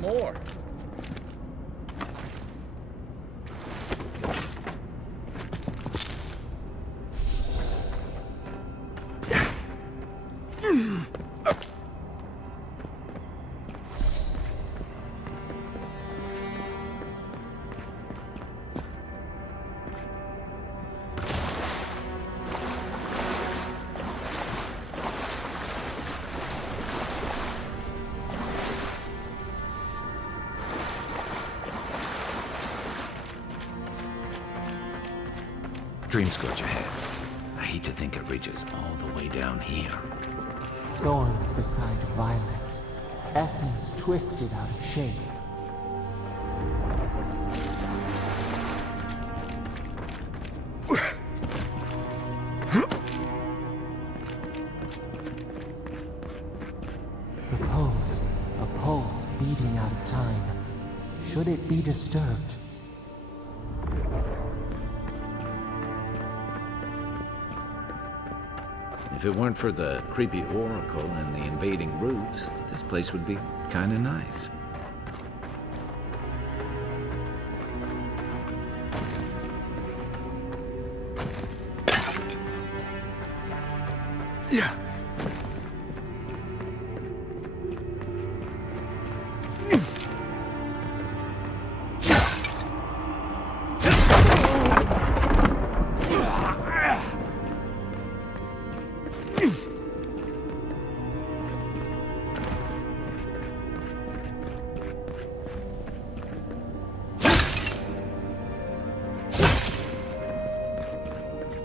More. Dream scourge ahead. I hate to think it reaches all the way down here. Thorns beside violets. Essence twisted out of shape. Repose. A pulse beating out of time. Should it be disturbed? If it weren't for the creepy oracle and the invading roots, this place would be kinda nice. Yeah.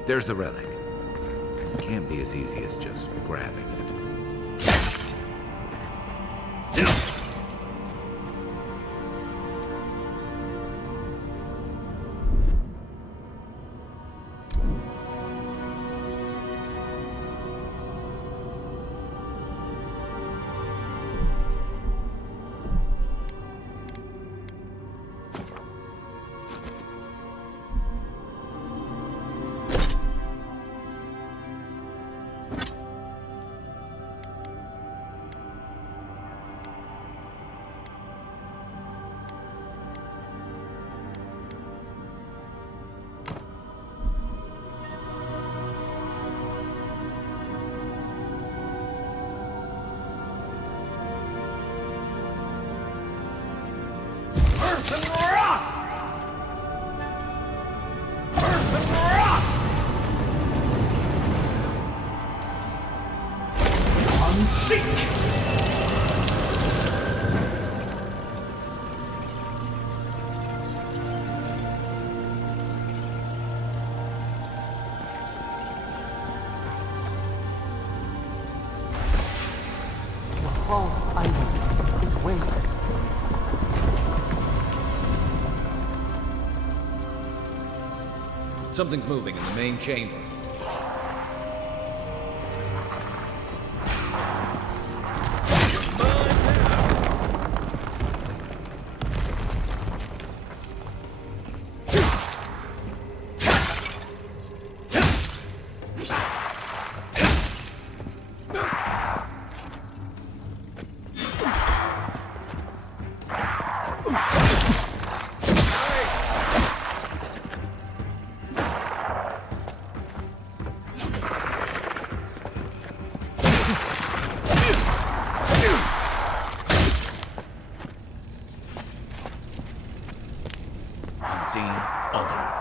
There's the relic. Can't be as easy as just grabbing it. The false idol. It waits. Something's moving in the main chamber. Unseen, unheard.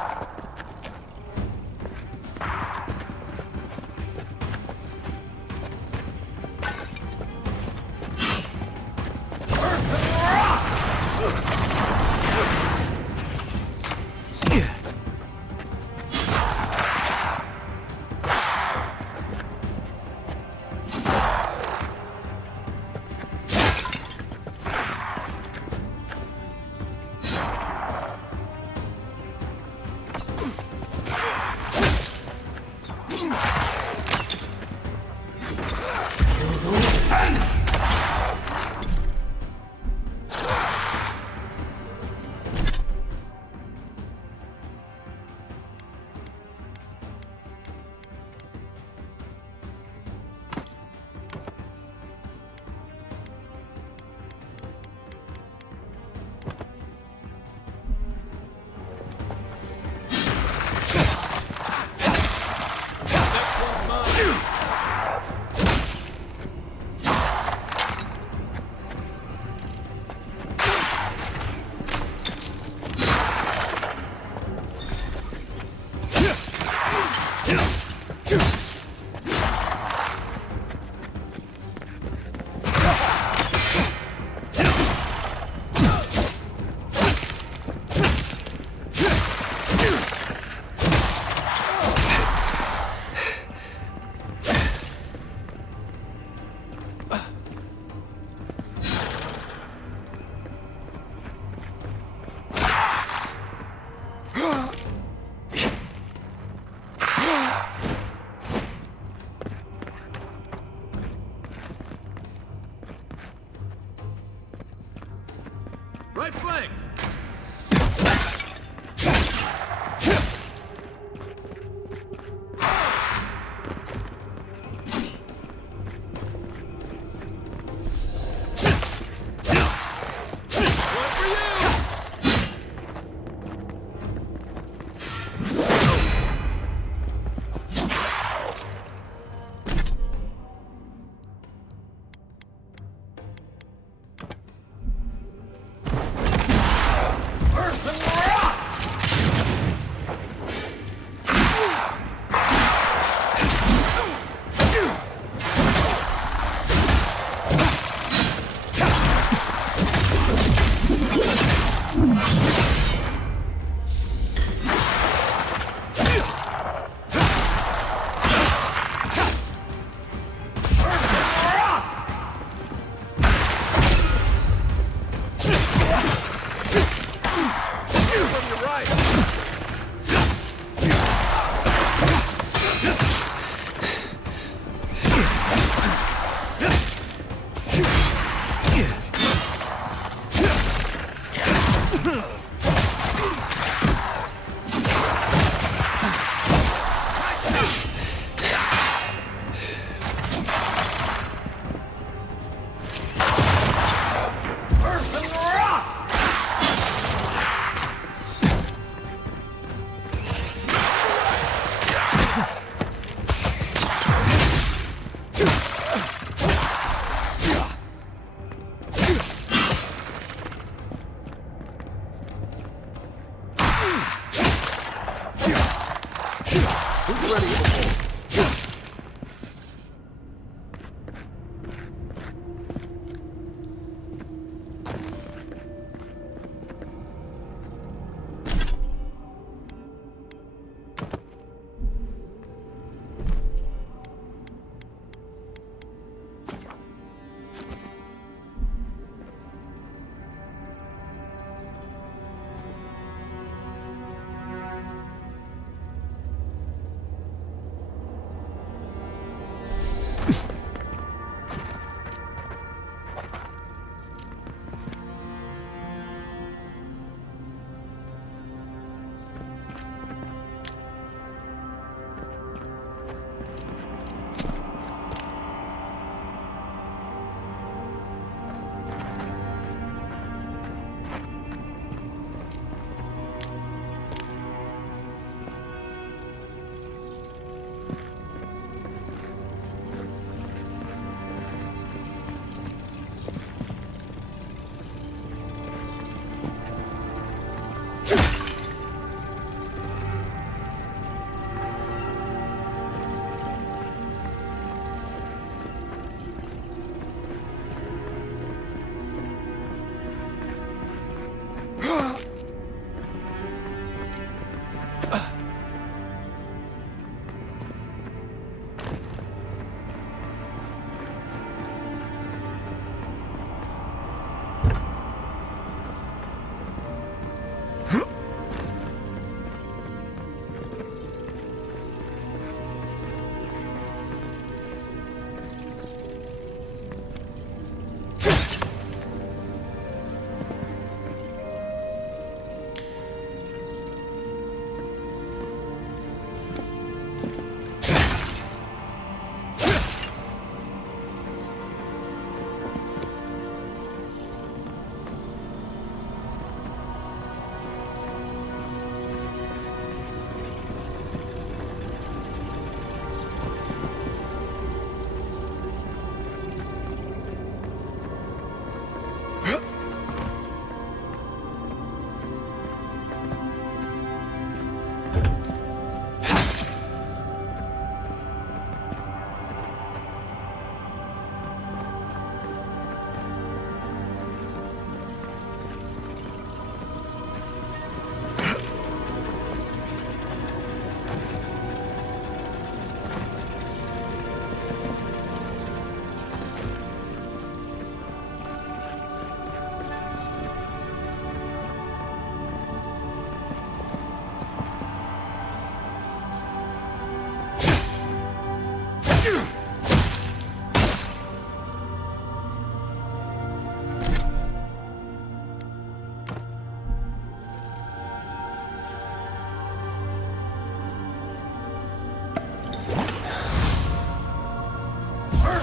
ready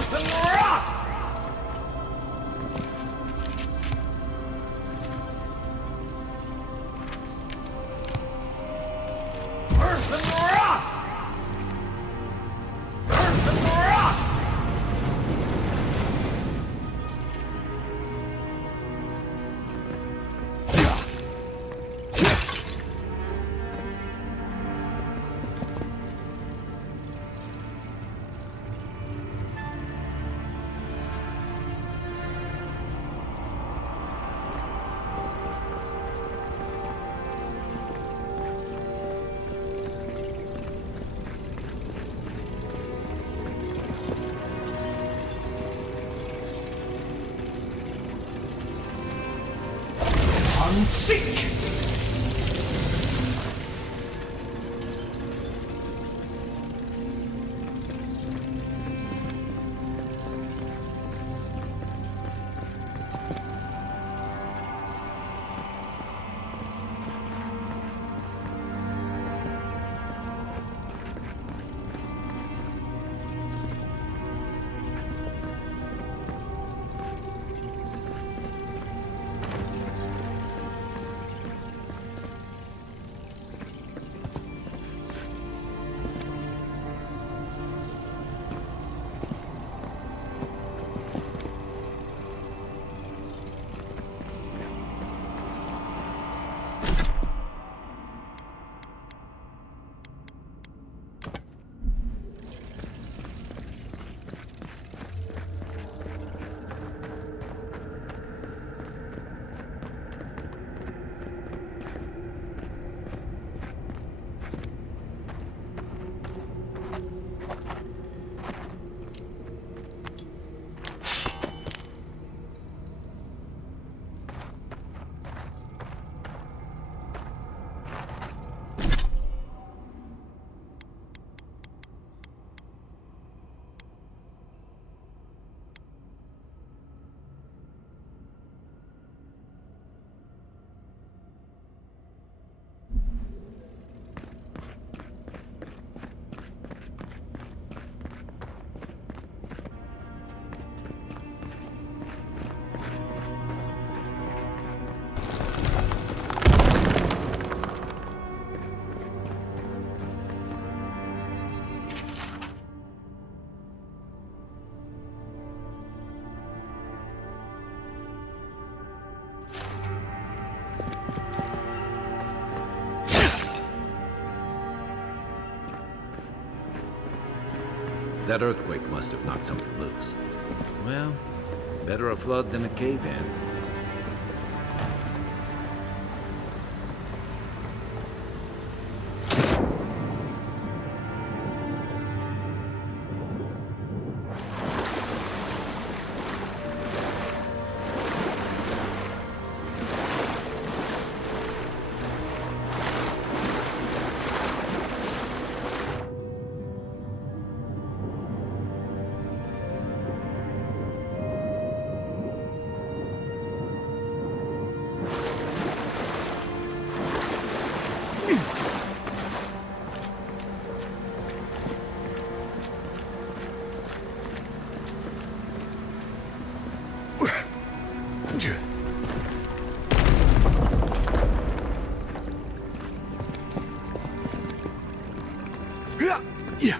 for more. Seek! That earthquake must have knocked something loose. Well, better a flood than a cave-in. Yeah.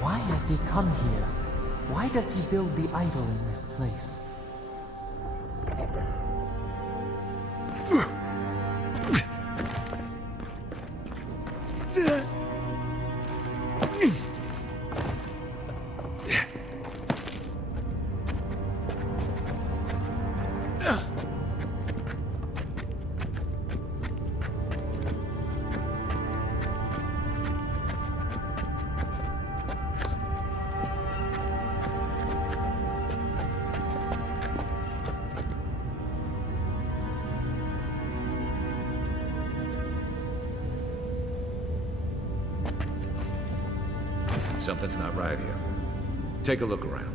Why has he come here? Why does he build the idol in this place? Something's not right here. Take a look around.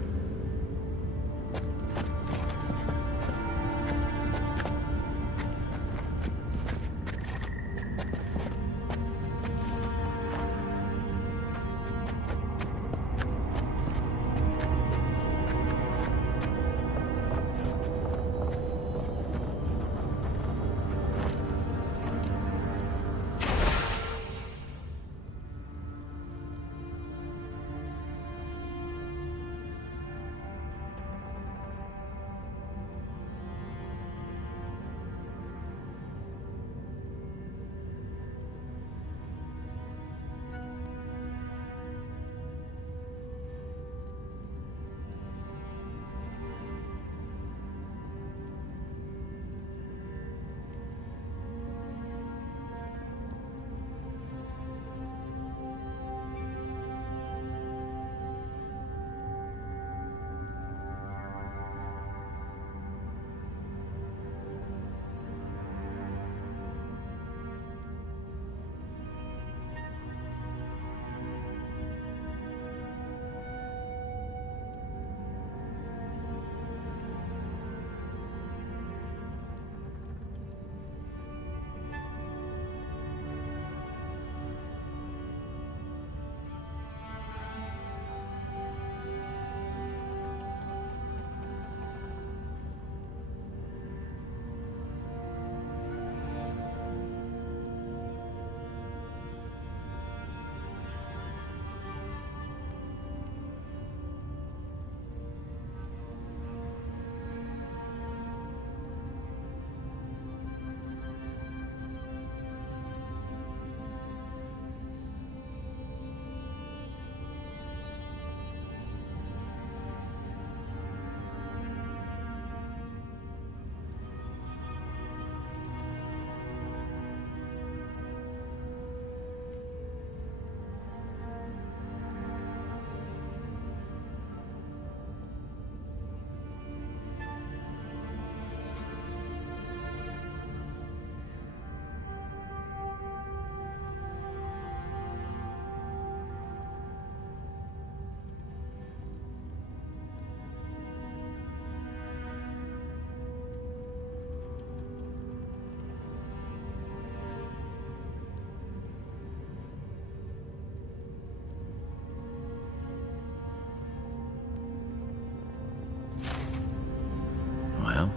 Well,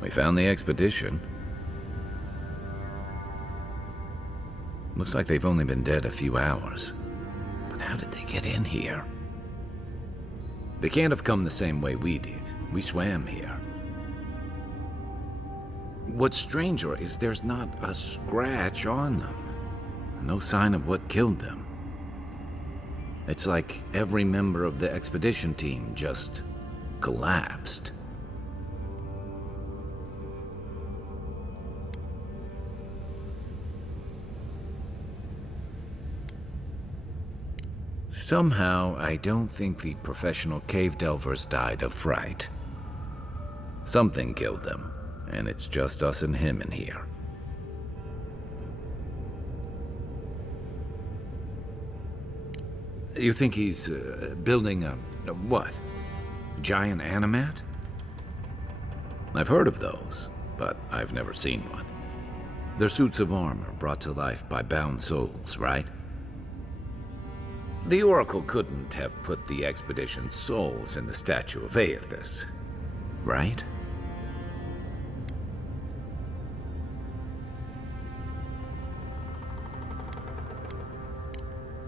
we found the expedition. Looks like they've only been dead a few hours. But how did they get in here? They can't have come the same way we did. We swam here. What's stranger is there's not a scratch on them. No sign of what killed them. It's like every member of the expedition team just collapsed. Somehow, I don't think the professional cave delvers died of fright. Something killed them, and it's just us and him in here. You think he's building a what? Giant animat? I've heard of those, but I've never seen one. They're suits of armor brought to life by bound souls, right? The Oracle couldn't have put the expedition's souls in the statue of Aethys, right?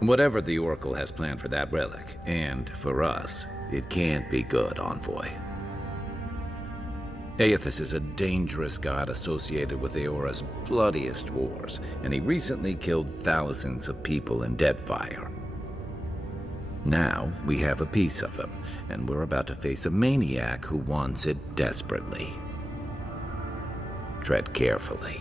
Whatever the Oracle has planned for that relic, and for us, it can't be good, Envoy. Aethys is a dangerous god associated with Eora's bloodiest wars, and he recently killed thousands of people in Deadfire. Now, we have a piece of him, and we're about to face a maniac who wants it desperately. Tread carefully.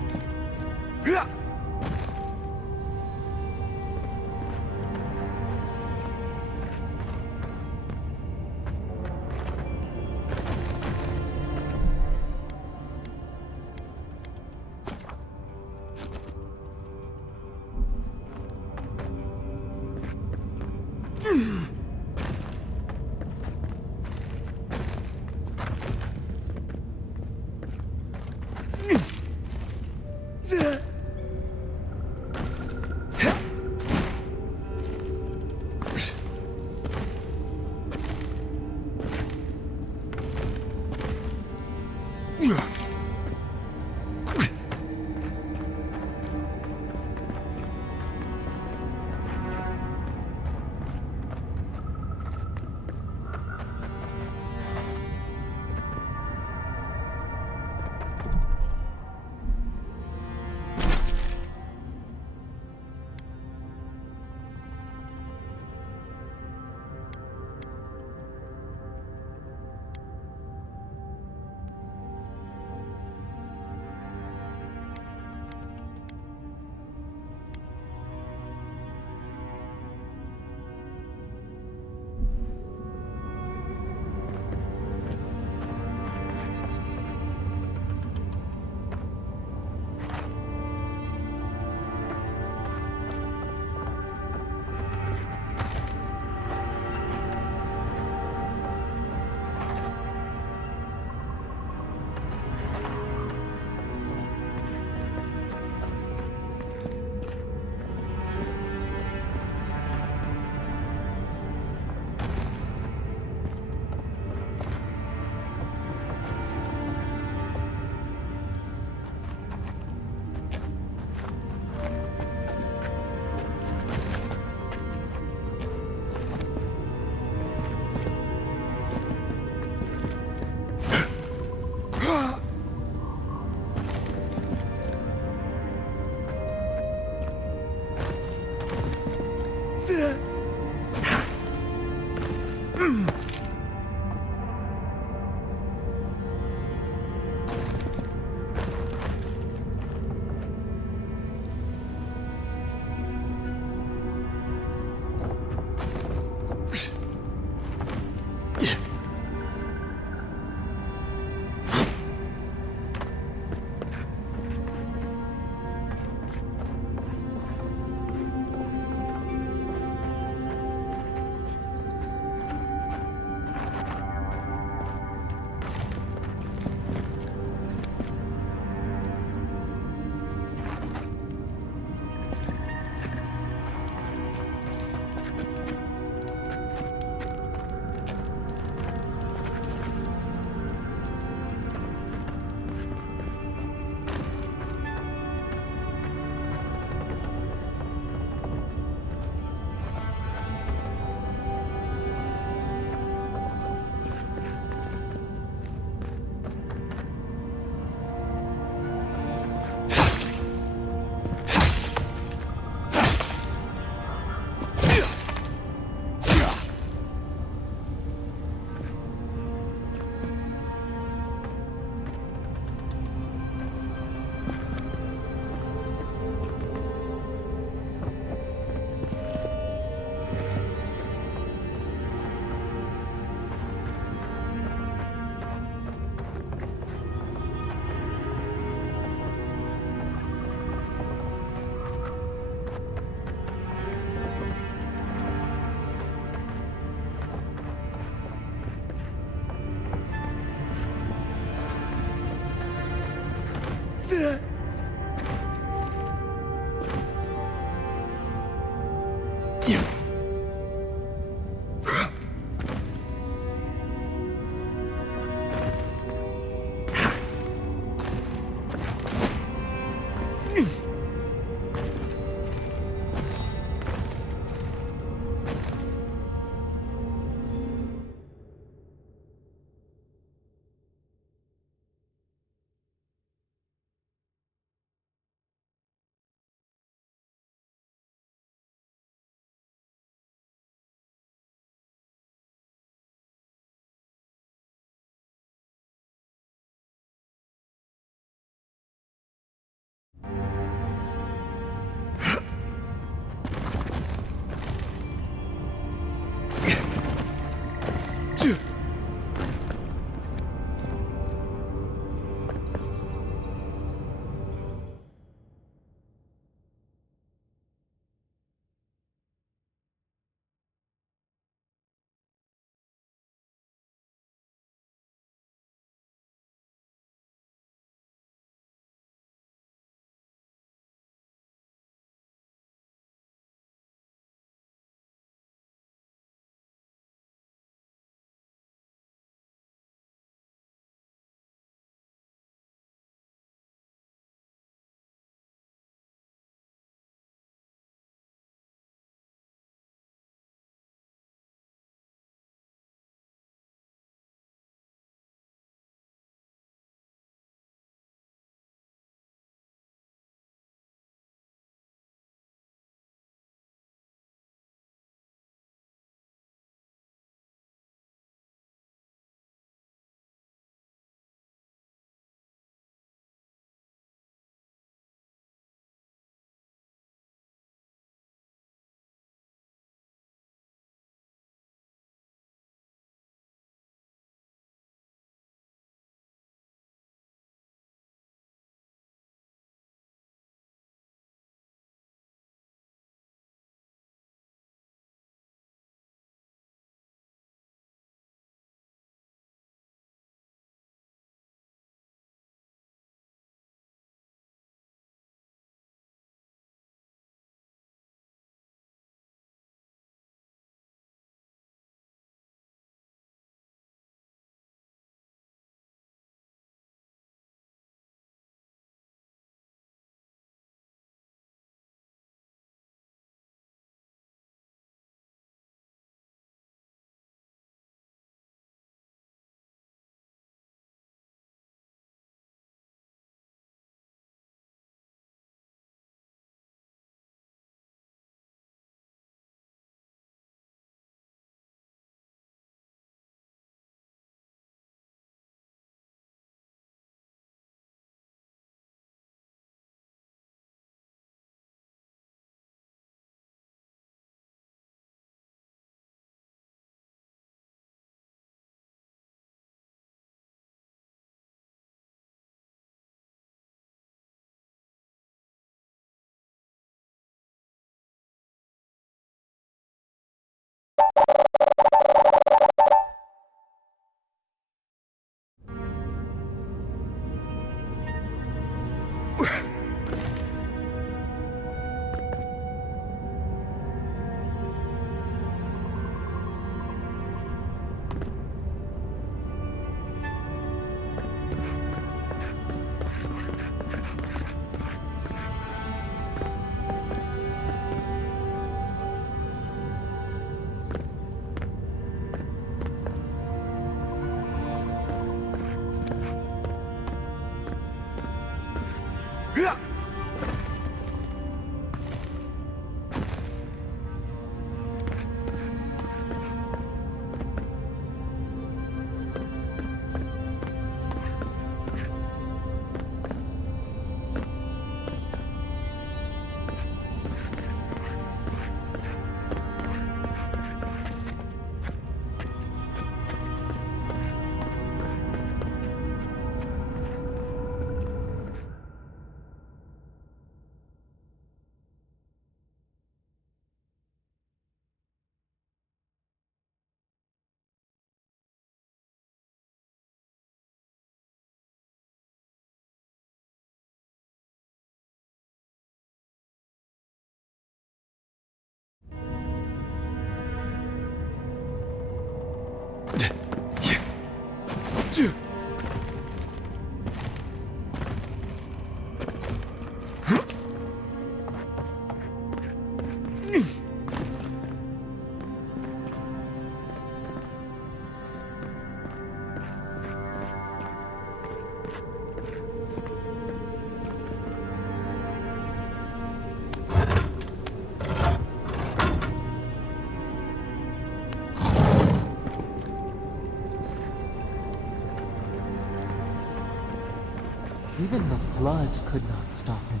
Even the flood could not stop him.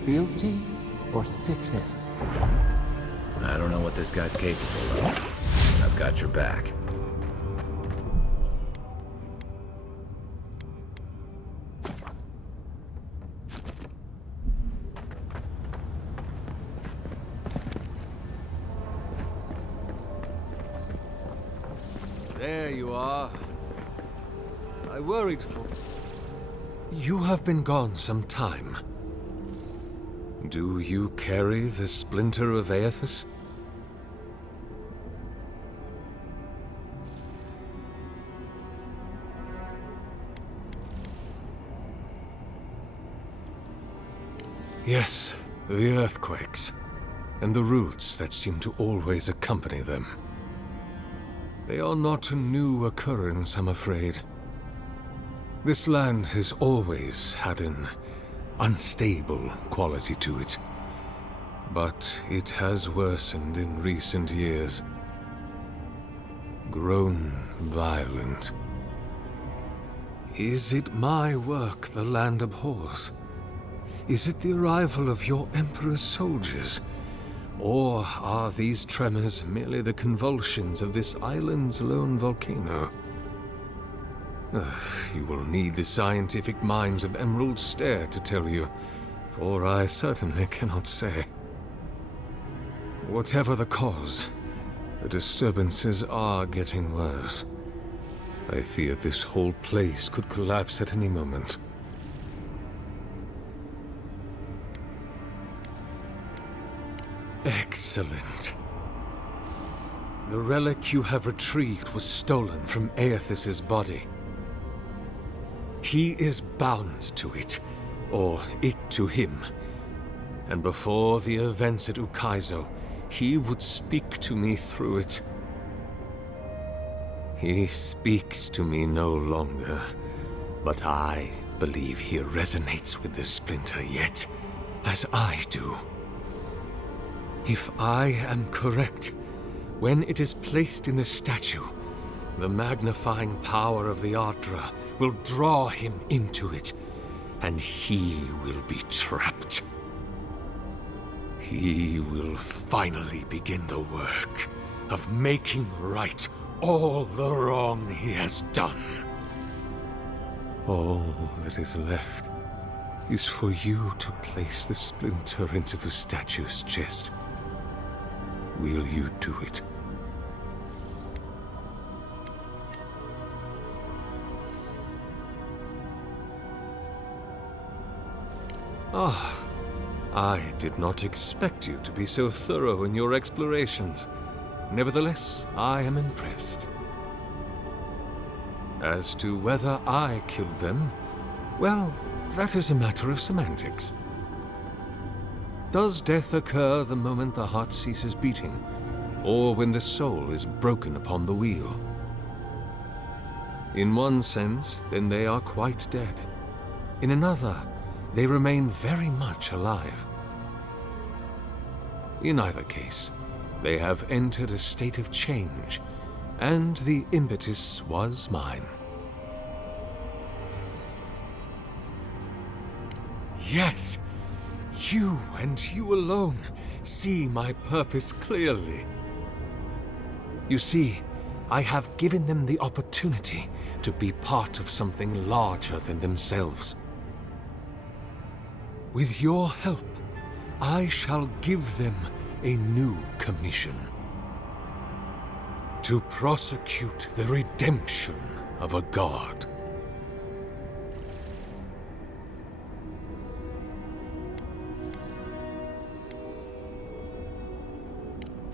Fealty or sickness? I don't know what this guy's capable of. I've got your back. There you are. I worried for... You have been gone some time. Do you carry the splinter of Aethys? Yes, the earthquakes, and the roots that seem to always accompany them. They are not a new occurrence, I'm afraid. This land has always had an unstable quality to it, but it has worsened in recent years. Grown violent. Is it my work the land abhors? Is it the arrival of your Emperor's soldiers? Or are these tremors merely the convulsions of this island's lone volcano? You will need the scientific minds of Emerald Stair to tell you, for I certainly cannot say. Whatever the cause, the disturbances are getting worse. I fear this whole place could collapse at any moment. Excellent. The relic you have retrieved was stolen from Aethys' body. He is bound to it, or it to him. And before the events at Ukaizo, he would speak to me through it. He speaks to me no longer, but I believe he resonates with the splinter yet, as I do. If I am correct, when it is placed in the statue, the magnifying power of the Ardra will draw him into it, and he will be trapped. He will finally begin the work of making right all the wrong he has done. All that is left is for you to place the splinter into the statue's chest. Will you do it? Ah, I did not expect you to be so thorough in your explorations. Nevertheless, I am impressed. As to whether I killed them, well, that is a matter of semantics. Does death occur the moment the heart ceases beating, or when the soul is broken upon the wheel? In one sense, then they are quite dead. In another, they remain very much alive. In either case, they have entered a state of change, and the impetus was mine. Yes! You and you alone see my purpose clearly. You see, I have given them the opportunity to be part of something larger than themselves. With your help, I shall give them a new commission. To prosecute the redemption of a god.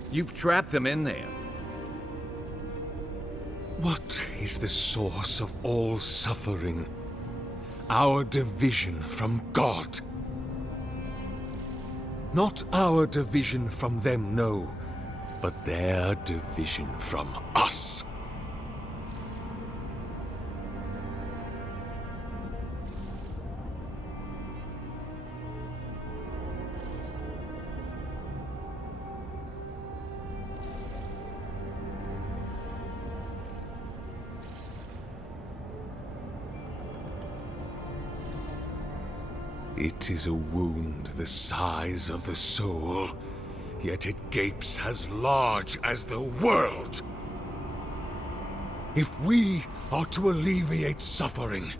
You've trapped them in there. is the source of all suffering. Our division from God. Not our division from them, no, but their division from us. It is a wound the size of the soul, yet it gapes as large as the world. If we are to alleviate suffering,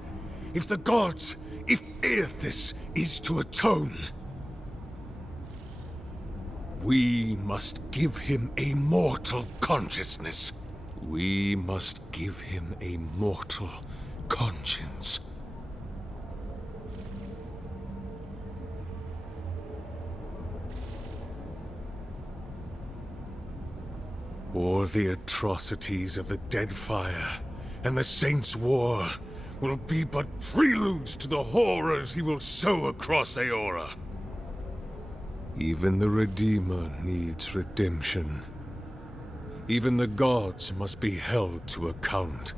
if the gods, if Aethys is to atone, we must give him a mortal consciousness. We must give him a mortal conscience. Or the atrocities of the Deadfire and the Saints' War will be but preludes to the horrors he will sow across Aora. Even the Redeemer needs redemption. Even the gods must be held to account.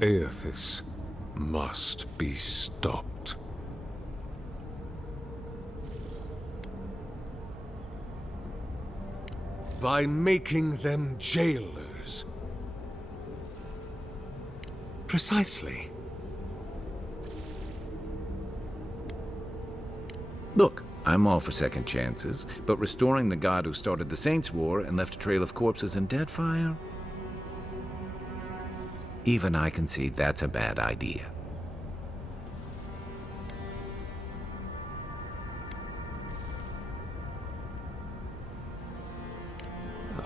Aethys must be stopped. By making them jailers. Precisely. Look, I'm all for second chances, but restoring the god who started the Saints' War and left a trail of corpses and Deadfire? Even I can see that's a bad idea.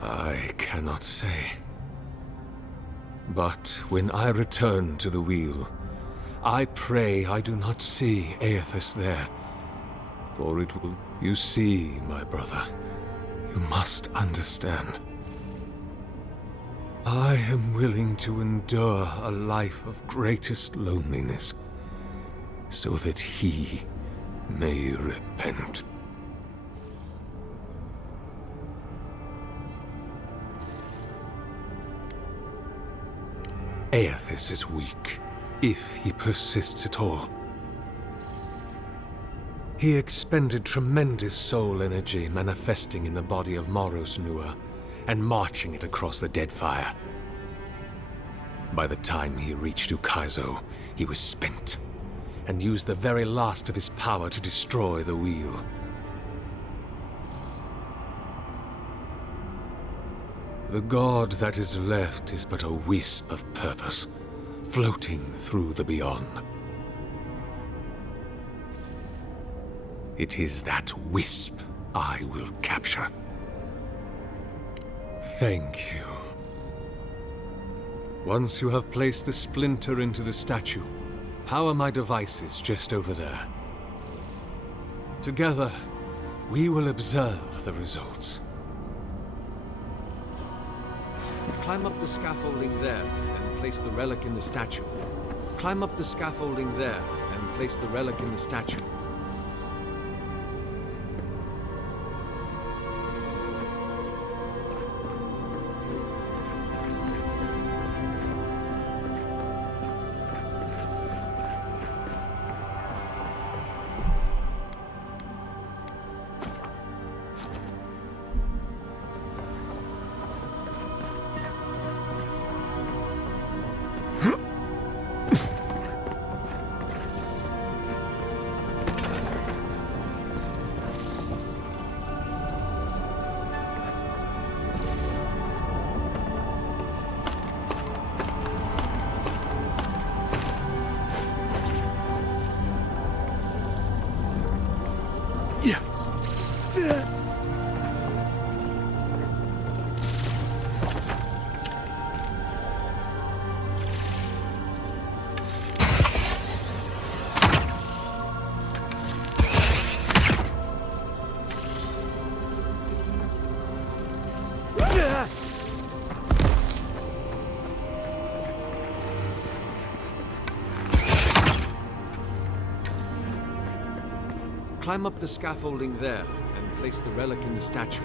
I cannot say. But when I return to the wheel, I pray I do not see Aethys there. For it will... You see, my brother, you must understand. I am willing to endure a life of greatest loneliness, so that he may repent. Aethys is weak, if he persists at all. He expended tremendous soul energy manifesting in the body of Moros Nua and marching it across the Deadfire. By the time he reached Ukaizo, he was spent, and used the very last of his power to destroy the wheel. The god that is left is but a wisp of purpose, floating through the beyond. It is that wisp I will capture. Thank you. Once you have placed the splinter into the statue, power my devices just over there. Together, we will observe the results. Climb up the scaffolding there, and place the relic in the statue. Climb up the scaffolding there, and place the relic in the statue. Climb up the scaffolding there, and place the relic in the statue.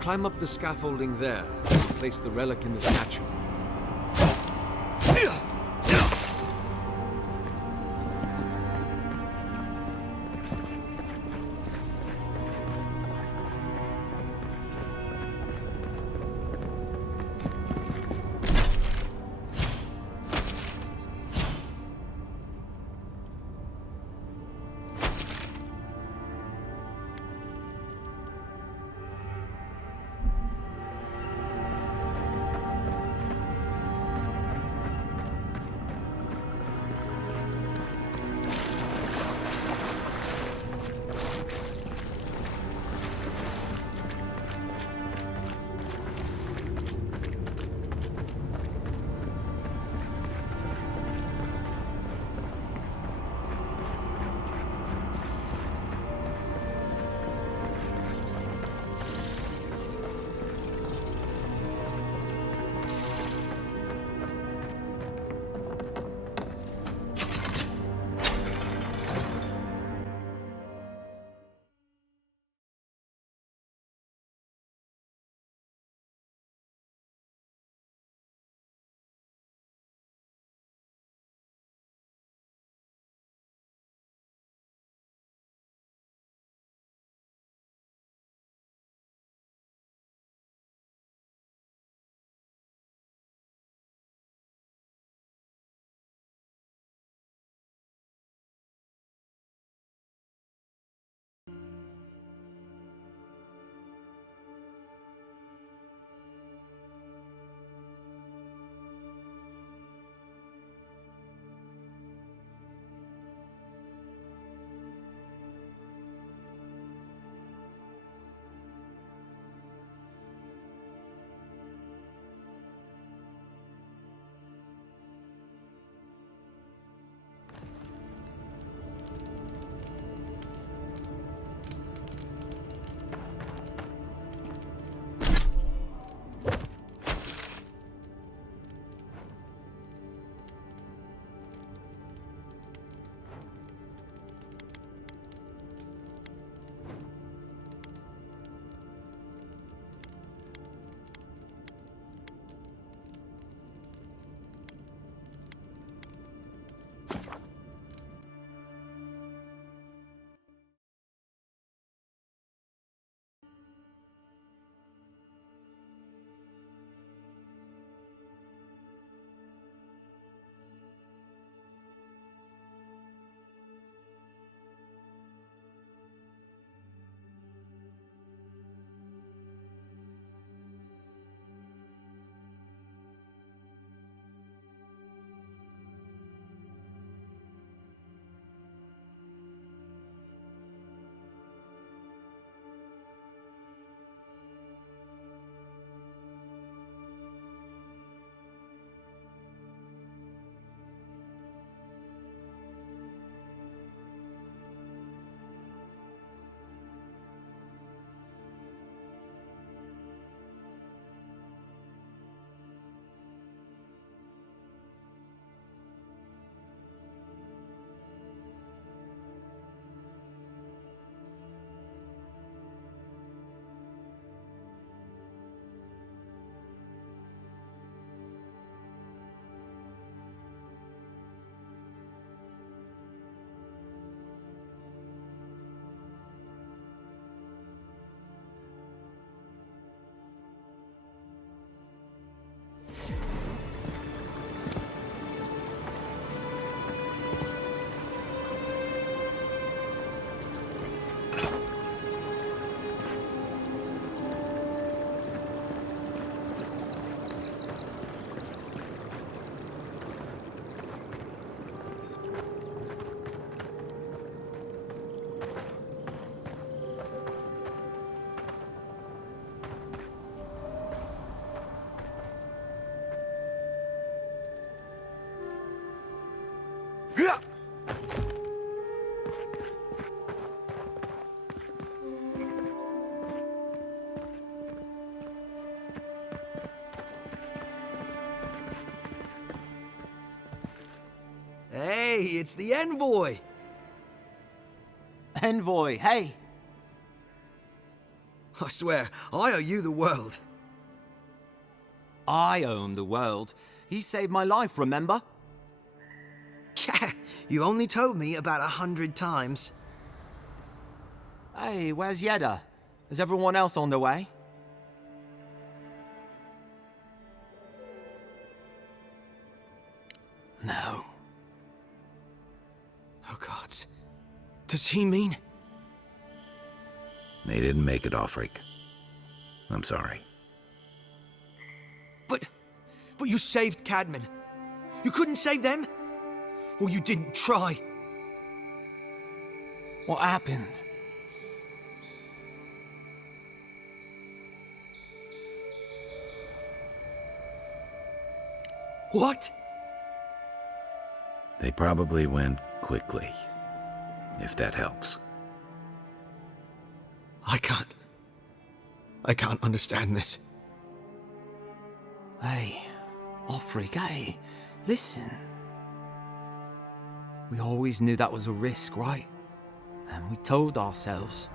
Climb up the scaffolding there, and place the relic in the statue. Hey, it's the envoy! Envoy, hey! I swear, I owe you the world. I owe him the world. He saved my life, remember? You only told me about 100 times. Hey, where's Yeda? Is everyone else on their way? No. Oh gods. Does he mean? They didn't make it, Offric. I'm sorry. But you saved Cadman. You couldn't save them? Or you didn't try? What happened? What? They probably went quickly, if that helps. I can't understand this. Hey, Offric, hey, listen. We always knew that was a risk, right? And we told ourselves.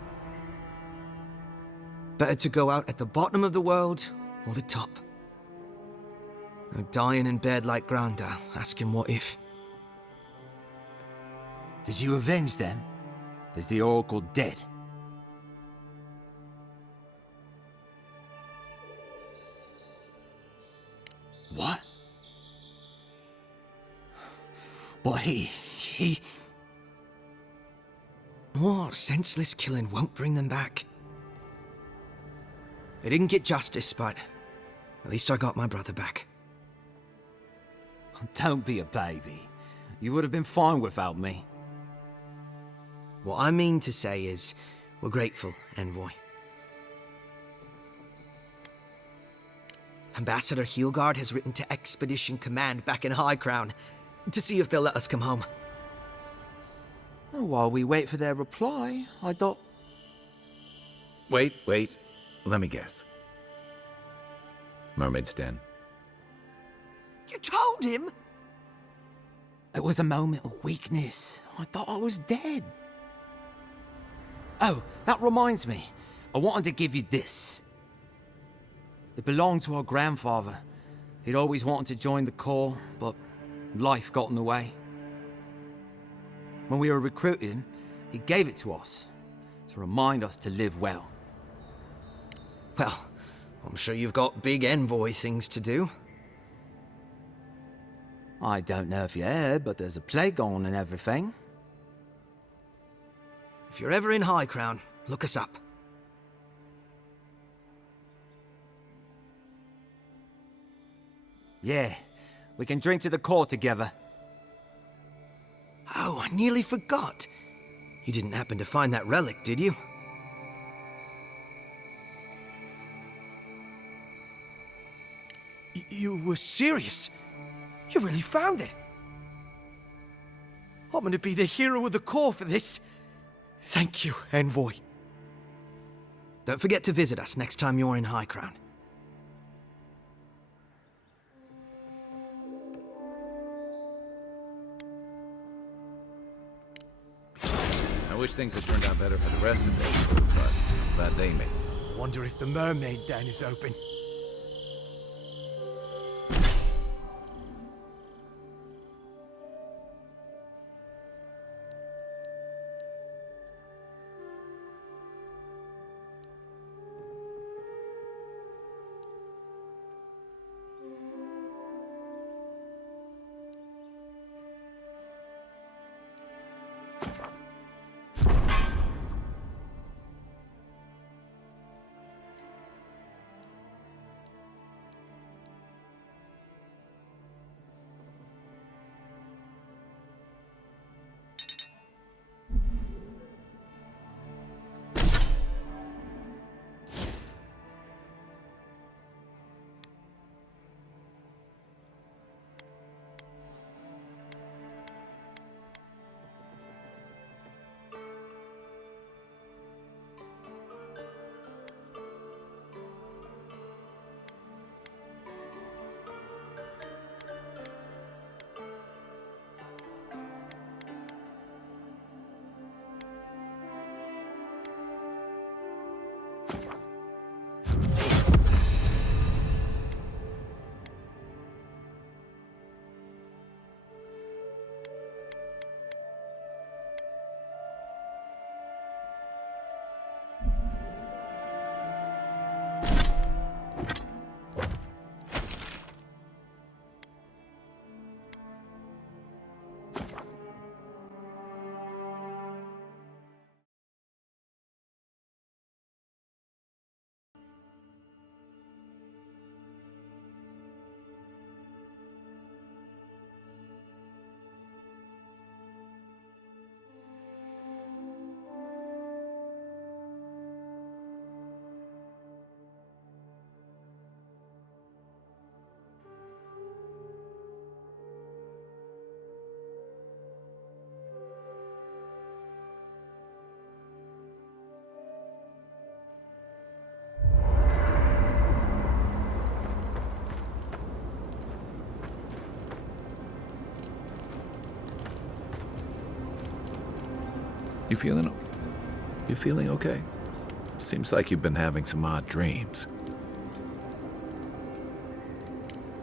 Better to go out at the bottom of the world or the top. No dying in bed like Granda, asking what if. Did you avenge them? Is the Oracle dead? What? But he... More senseless killing won't bring them back. They didn't get justice, but at least I got my brother back. Don't be a baby. You would have been fine without me. What I mean to say is, we're grateful, Envoy. Ambassador Heelguard has written to Expedition Command back in High Crown to see if they'll let us come home. While we wait for their reply, I thought... Wait. Let me guess. Mermaid's Den. You told him? It was a moment of weakness. I thought I was dead. Oh, that reminds me. I wanted to give you this. It belonged to our grandfather. He'd always wanted to join the Corps, but life got in the way. When we were recruiting, he gave it to us to remind us to live well. Well, I'm sure you've got big envoy things to do. I don't know if you heard, but there's a plague on and everything. If you're ever in High Crown, look us up. Yeah, we can drink to the Corps together. Oh, I nearly forgot. You didn't happen to find that relic, did you? You were serious? You really found it? I'm gonna be the hero of the Corps for this. Thank you, Envoy. Don't forget to visit us next time you're in High Crown. I wish things had turned out better for the rest of them, but glad they made it. Wonder if the Mermaid Den is open. You feeling... You feeling okay? Seems like you've been having some odd dreams.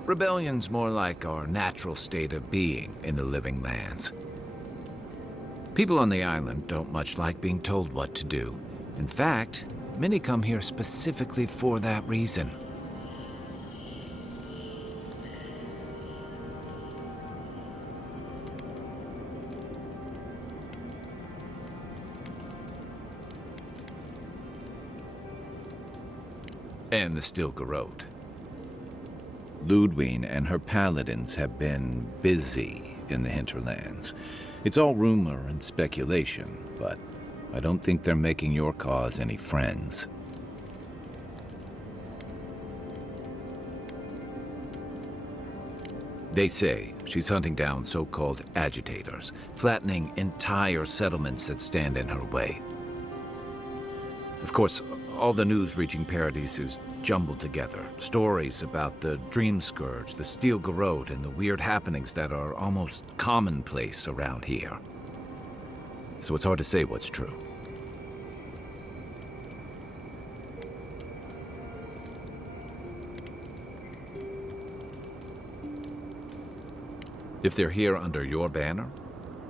Rebellion's more like our natural state of being in the living lands. People on the island don't much like being told what to do. In fact, many come here specifically for that reason. And the Stilgarrote. Ludwine and her paladins have been busy in the hinterlands. It's all rumor and speculation, but I don't think they're making your cause any friends. They say she's hunting down so-called agitators, flattening entire settlements that stand in her way. Of course, all the news reaching Paradis is jumbled together. Stories about the Dream Scourge, the Stilgarrote, and the weird happenings that are almost commonplace around here. So it's hard to say what's true. If they're here under your banner,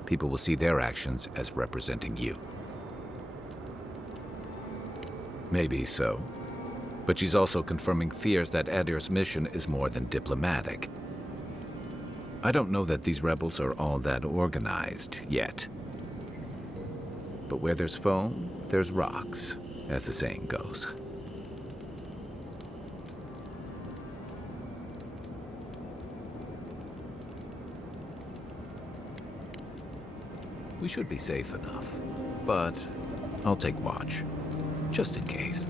people will see their actions as representing you. Maybe so. But she's also confirming fears that Adir's mission is more than diplomatic. I don't know that these rebels are all that organized yet. But where there's foam, there's rocks, as the saying goes. We should be safe enough, but I'll take watch, just in case.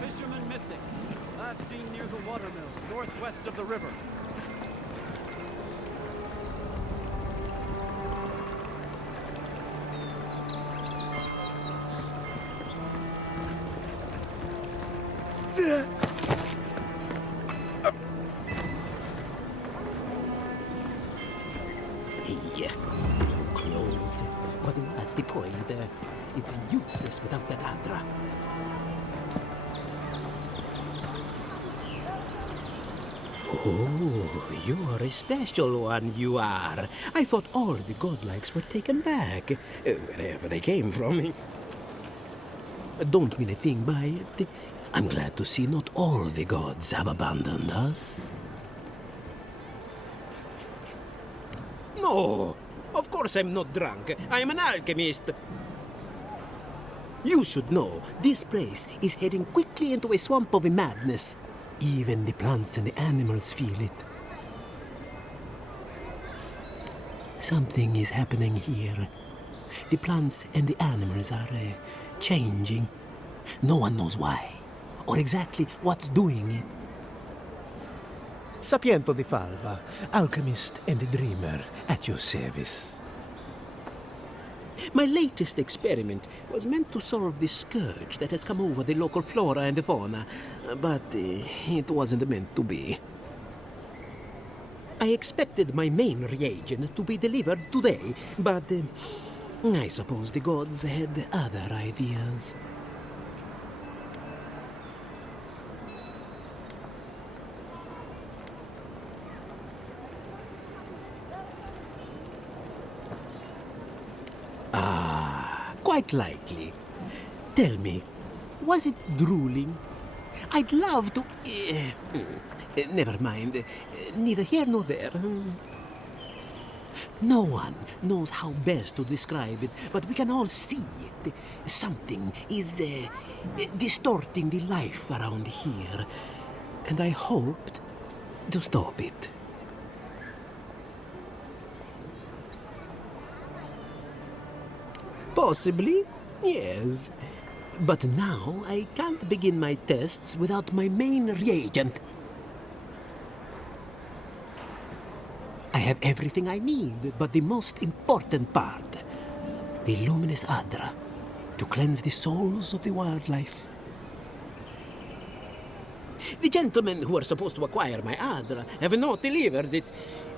Fisherman missing. Last seen near the watermill, northwest of the river. Hey, so close. But what's the point? It's useless without that Adra. Oh, you're a special one, you are. I thought all the godlikes were taken back, wherever they came from. Don't mean a thing by it. I'm glad to see not all the gods have abandoned us. No, of course I'm not drunk. I'm an alchemist. You should know, this place is heading quickly into a swamp of madness. Even the plants and the animals feel it. Something is happening here. The plants and the animals are changing. No one knows why, or exactly what's doing it. Sapiento di Falva, alchemist and dreamer, at your service. My latest experiment was meant to solve the scourge that has come over the local flora and fauna, but it wasn't meant to be. I expected my main reagent to be delivered today, but I suppose the gods had other ideas. Quite likely. Tell me, was it drooling? I'd love to... never mind. Neither here nor there. No one knows how best to describe it, but we can all see it. Something is distorting the life around here, and I hoped to stop it. Possibly, yes. But now I can't begin my tests without my main reagent. I have everything I need, but the most important part, the luminous Adra, to cleanse the souls of the wildlife. The gentlemen who are supposed to acquire my Adra have not delivered it,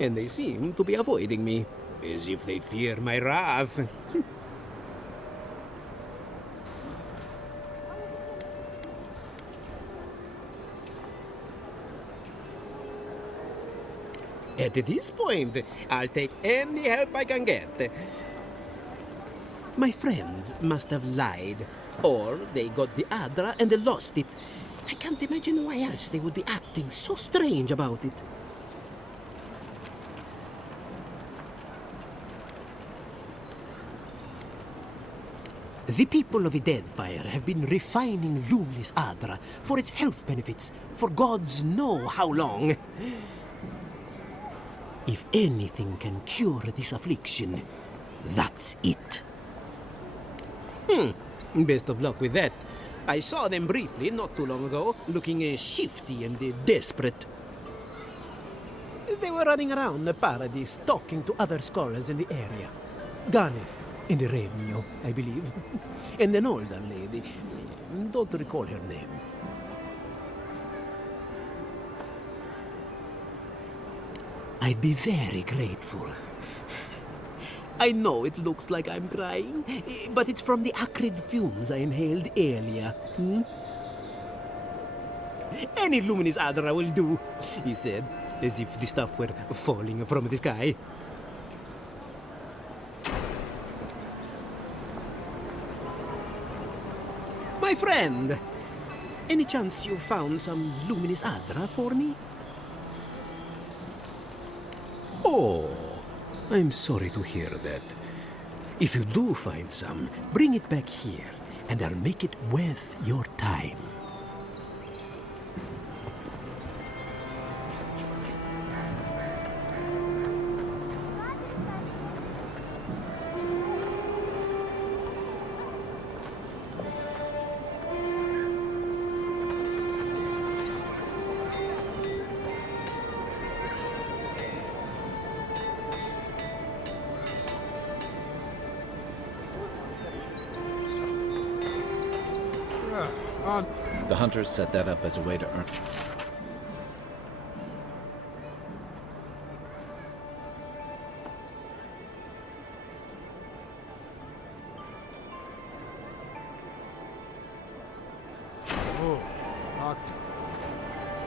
and they seem to be avoiding me, as if they fear my wrath. At this point, I'll take any help I can get. My friends must have lied, or they got the Adra and they lost it. I can't imagine why else they would be acting so strange about it. The people of Deadfire have been refining luminous Adra for its health benefits for gods know how long. If anything can cure this affliction, that's it. Best of luck with that. I saw them briefly not too long ago, looking shifty and desperate. They were running around the paradise, talking to other scholars in the area. Ganef and Remio, I believe. And an older lady. Don't recall her name. I'd be very grateful. I know it looks like I'm crying, but it's from the acrid fumes I inhaled earlier. Any luminous Adra will do, he said, as if the stuff were falling from the sky. My friend, any chance you found some luminous Adra for me? Oh, I'm sorry to hear that. If you do find some, bring it back here, and I'll make it worth your time. The hunters set that up as a way to earn... Oh, Octa.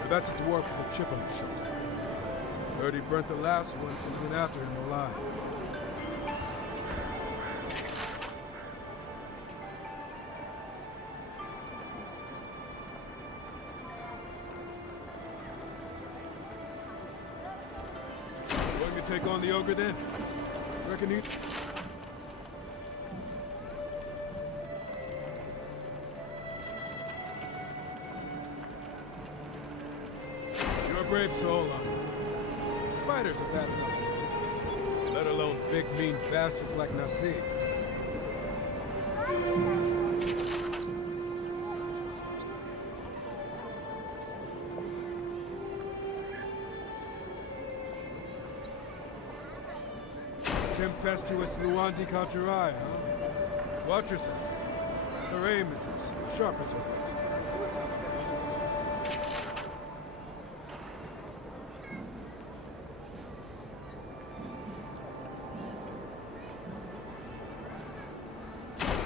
That's a dwarf with a chip on his shoulder. Heard he burnt the last ones and went after him alive. Going to take on the ogre then? Reckon he... You're a brave soul, Uncle. Spiders are bad enough these days, let alone big, mean bastards like Nasib. Tempestuous Luandi caught your eye, huh? Watch yourself. Her aim is as sharp as her wit.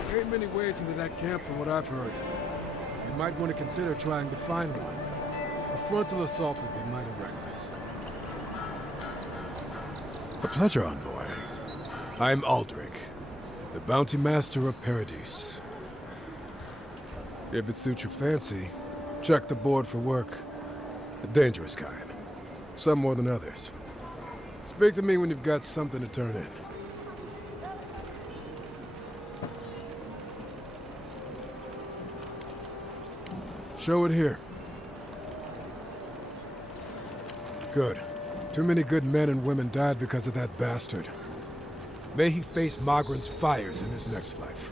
There ain't many ways into that camp from what I've heard. You might want to consider trying to find one. A frontal assault would be mighty reckless. A pleasure, Envoy. I'm Aldrich, the bounty master of Paradise. If it suits your fancy, check the board for work. A dangerous kind. Some more than others. Speak to me when you've got something to turn in. Show it here. Good. Too many good men and women died because of that bastard. May he face Magran's fires in his next life.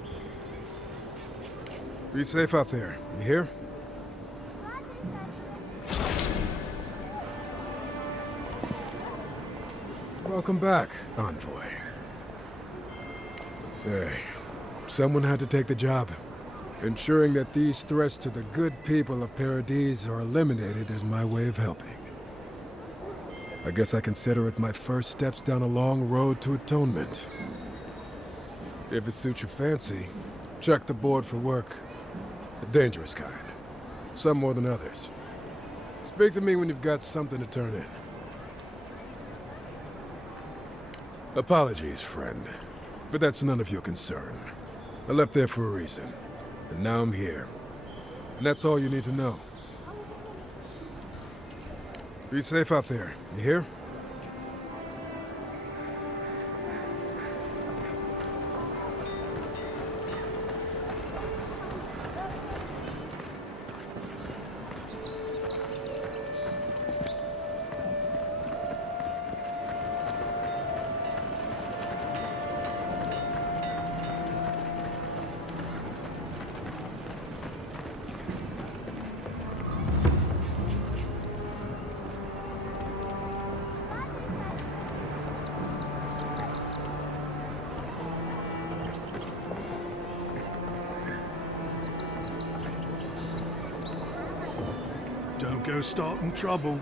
Be safe out there, you hear? Welcome back, Envoy. Hey, someone had to take the job. Ensuring that these threats to the good people of Paradise are eliminated is my way of helping. I guess I consider it my first steps down a long road to atonement. If it suits your fancy, check the board for work. A dangerous kind. Some more than others. Speak to me when you've got something to turn in. Apologies, friend. But that's none of your concern. I left there for a reason. And now I'm here. And that's all you need to know. Be safe out there, you hear? Don't go starting trouble.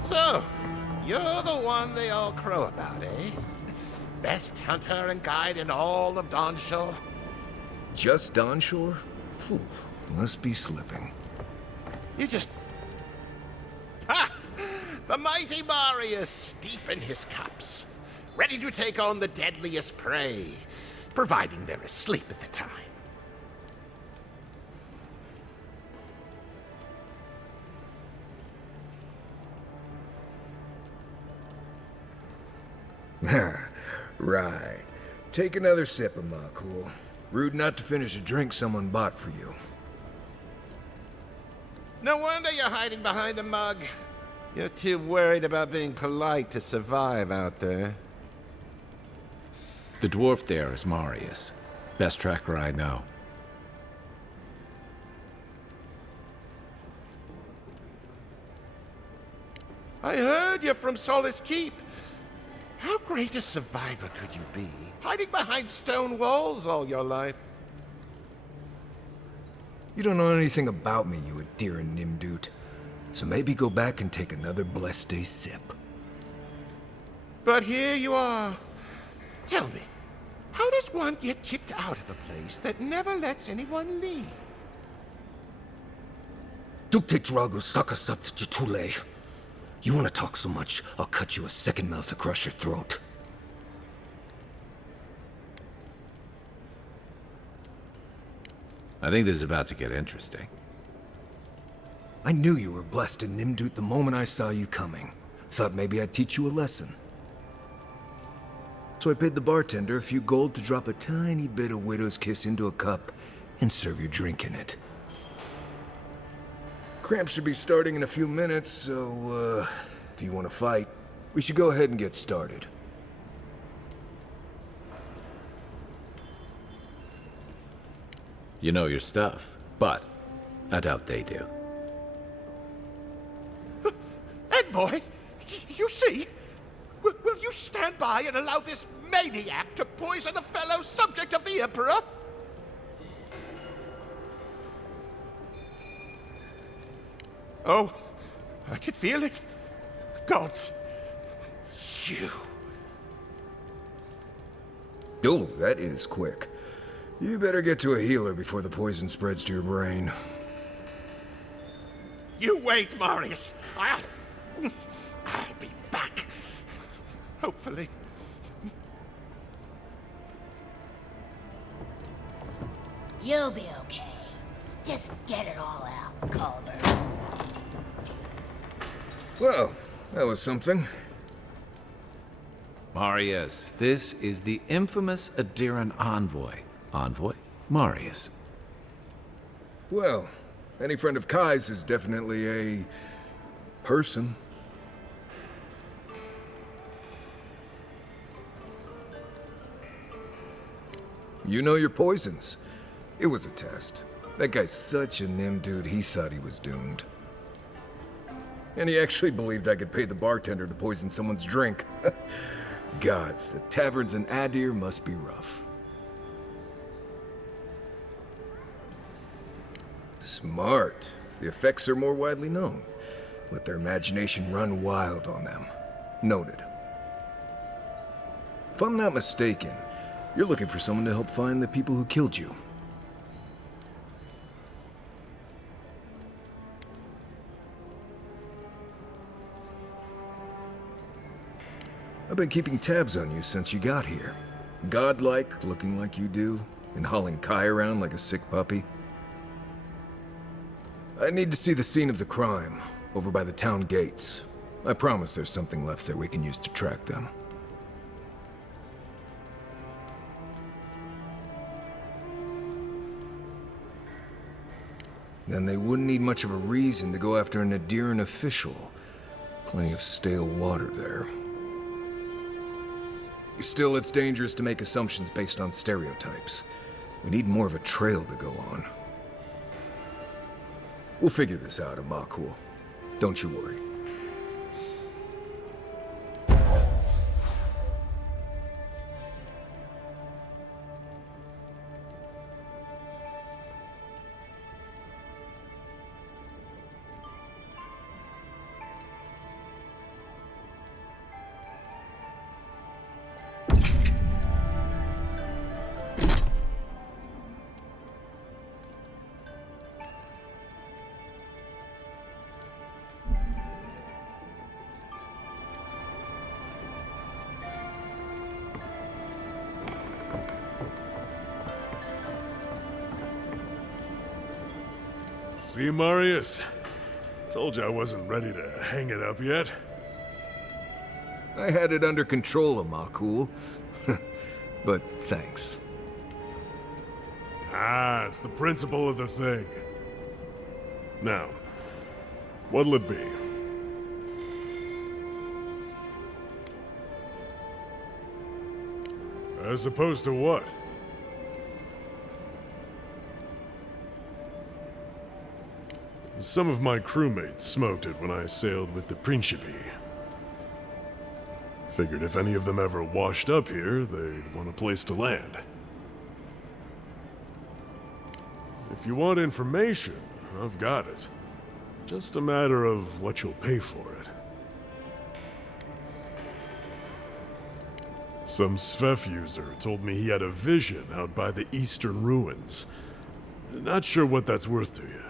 So, you're the one they all crow about, eh? Best hunter and guide in all of Dawnshore? Just Dawnshore? Phew, must be slipping. You just... Ha! The mighty Marius, deep in his cups, ready to take on the deadliest prey, providing they're asleep at the time. Right. Take another sip of my cool. Rude not to finish a drink someone bought for you. No wonder you're hiding behind a mug. You're too worried about being polite to survive out there. The dwarf there is Marius. Best tracker I know. I heard you're from Solace Keep. How great a survivor could you be, hiding behind stone walls all your life? You don't know anything about me, you Adiran Nimdut. So maybe go back and take another blessed day sip. But here you are. Tell me, how does one get kicked out of a place that never lets anyone leave? Dukte Drago Sakasapt Jitule. You wanna talk so much, I'll cut you a second mouth across your throat. I think this is about to get interesting. I knew you were blessed in Nimdut the moment I saw you coming. Thought maybe I'd teach you a lesson. So I paid the bartender a few gold to drop a tiny bit of Widow's Kiss into a cup and serve your drink in it. Cramps should be starting in a few minutes, so, if you want to fight, we should go ahead and get started. You know your stuff, but I doubt they do. Envoy, you see? Will you stand by and allow this maniac to poison a fellow subject of the Emperor? Oh, I can feel it. Gods, you. Oh, that is quick. You better get to a healer before the poison spreads to your brain. You wait, Marius. I'll be back. Hopefully. You'll be okay. Just get it all out, Culver. Well, that was something. Marius, this is the infamous Adiran envoy. Envoy? Marius. Well, any friend of Kai's is definitely a... person. You know your poisons. It was a test. That guy's such a nim dude, he thought he was doomed. And he actually believed I could pay the bartender to poison someone's drink. Gods, the taverns in Adir must be rough. Smart. The effects are more widely known. Let their imagination run wild on them. Noted. If I'm not mistaken, you're looking for someone to help find the people who killed you. I've been keeping tabs on you since you got here. Godlike, looking like you do, and hauling Kai around like a sick puppy. I need to see the scene of the crime, over by the town gates. I promise there's something left there we can use to track them. Then they wouldn't need much of a reason to go after an Adiran official. Plenty of stale water there. Still, it's dangerous to make assumptions based on stereotypes. We need more of a trail to go on. We'll figure this out, Amakul. Don't you worry. See, Marius? Told you I wasn't ready to hang it up yet. I had it under control, Makul. But thanks. Ah, it's the principle of the thing. Now, what'll it be? As opposed to what? Some of my crewmates smoked it when I sailed with the Principe. Figured if any of them ever washed up here, they'd want a place to land. If you want information, I've got it. Just a matter of what you'll pay for it. Some Svef user told me he had a vision out by the eastern ruins. Not sure what that's worth to you.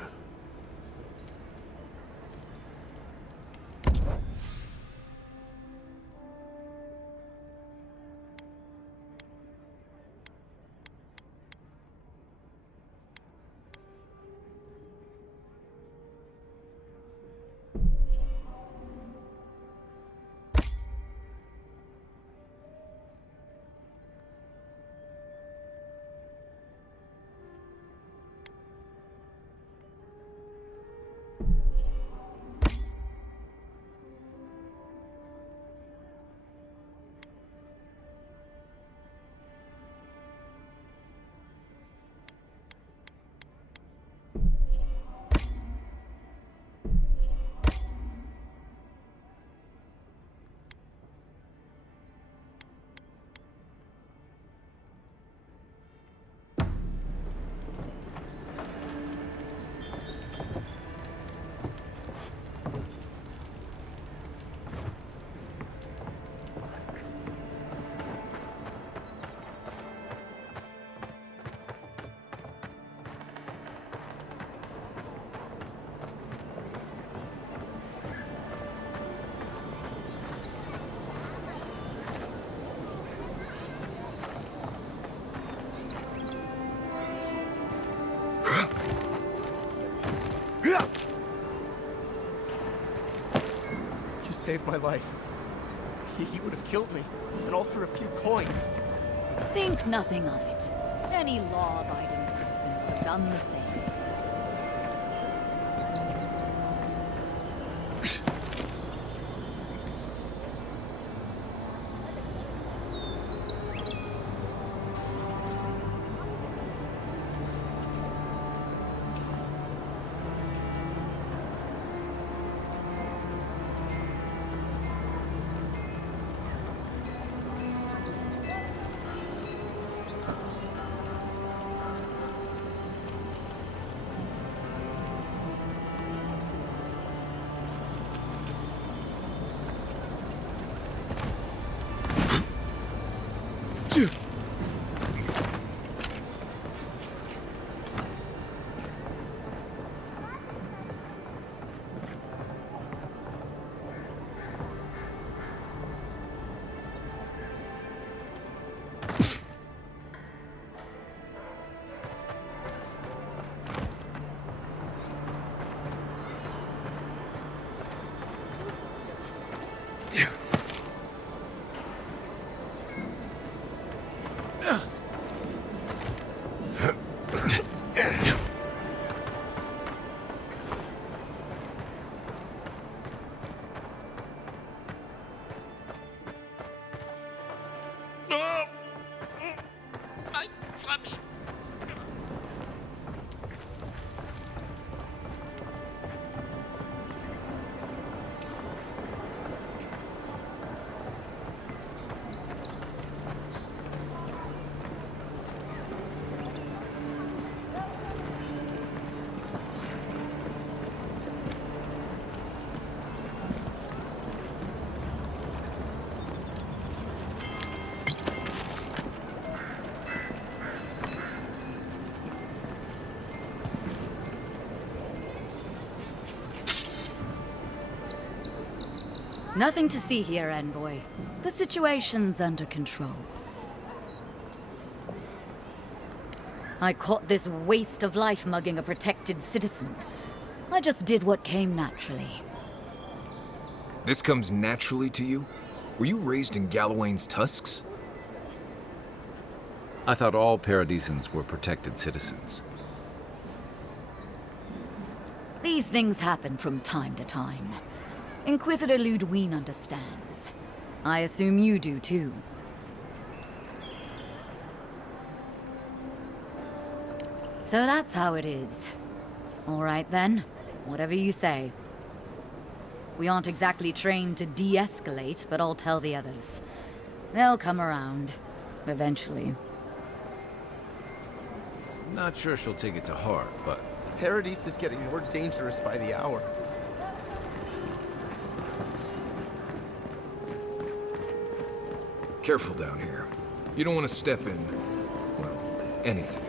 You saved my life. He would have killed me, and all for a few coins. Think nothing of it. Any law-abiding citizen would have done the same. Nothing to see here, Envoy. The situation's under control. I caught this waste of life mugging a protected citizen. I just did what came naturally. This comes naturally to you? Were you raised in Gallowayne's tusks? I thought all Paradisans were protected citizens. These things happen from time to time. Inquisitor Ludwine understands. I assume you do too. So that's how it is. All right then, whatever you say. We aren't exactly trained to de-escalate, but I'll tell the others. They'll come around, eventually. Not sure she'll take it to heart, but... Paradise is getting more dangerous by the hour. Careful down here. You don't want to step in, well, anything.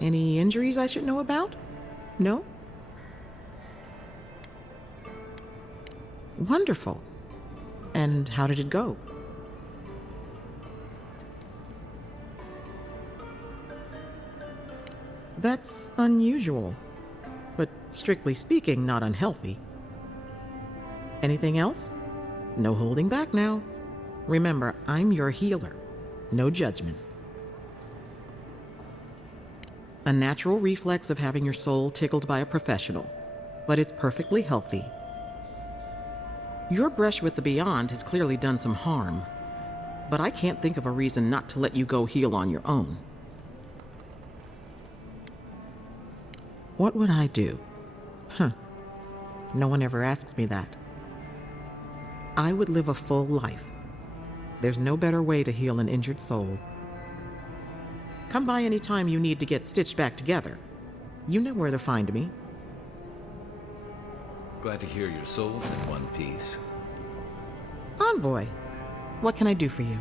Any injuries I should know about? No? Wonderful. And how did it go? That's unusual, but strictly speaking, not unhealthy. Anything else? No holding back now. Remember, I'm your healer. No judgments. A natural reflex of having your soul tickled by a professional, but it's perfectly healthy. Your brush with the Beyond has clearly done some harm, but I can't think of a reason not to let you go heal on your own. What would I do? No one ever asks me that. I would live a full life. There's no better way to heal an injured soul. Come by any time you need to get stitched back together. You know where to find me. Glad to hear your soul's in one piece. Envoy, what can I do for you?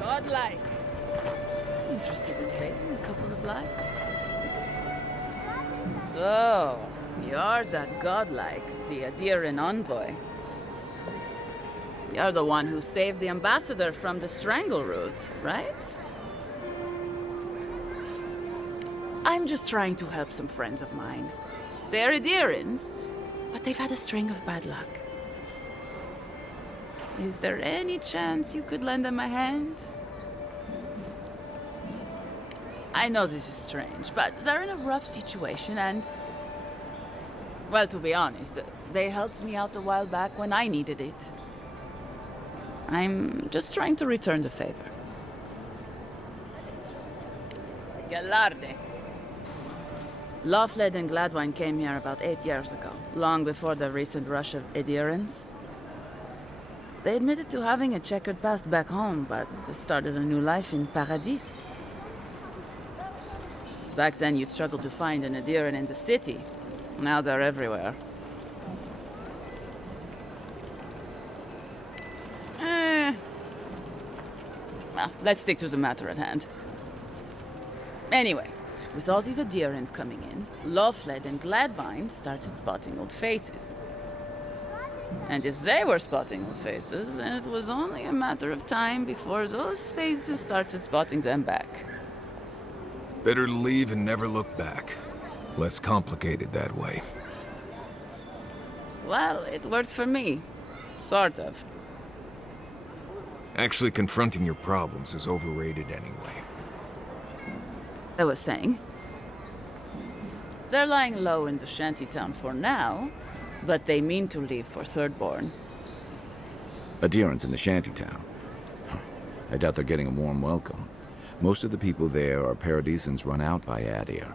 Godlike. Interested in saving a couple of lives? So, you're that godlike, the Adiran envoy. You're the one who saved the ambassador from the Strangleroot, right? I'm just trying to help some friends of mine. They're Adirans, but they've had a string of bad luck. Is there any chance you could lend them a hand? I know this is strange, but they're in a rough situation and... Well, to be honest, they helped me out a while back when I needed it. I'm just trying to return the favor. Galarde. Laughled and Gladwine came here about 8 years ago, long before the recent rush of Adirans. They admitted to having a checkered past back home, but started a new life in Paradis. Back then, you'd struggle to find an Adiran in the city. Now they're everywhere. Well, let's stick to the matter at hand. Anyway, With all these adherents coming in, Lawfled and Gladvine started spotting old faces. And if they were spotting old faces, it was only a matter of time before those faces started spotting them back. Better to leave and never look back. Less complicated that way. Well, it worked for me. Sort of. Actually confronting your problems is overrated anyway. I was saying, they're lying low in the shantytown for now, but they mean to leave for Thirdborn. Adherents in the shantytown. I doubt they're getting a warm welcome. Most of the people there are Paradisans run out by Adir.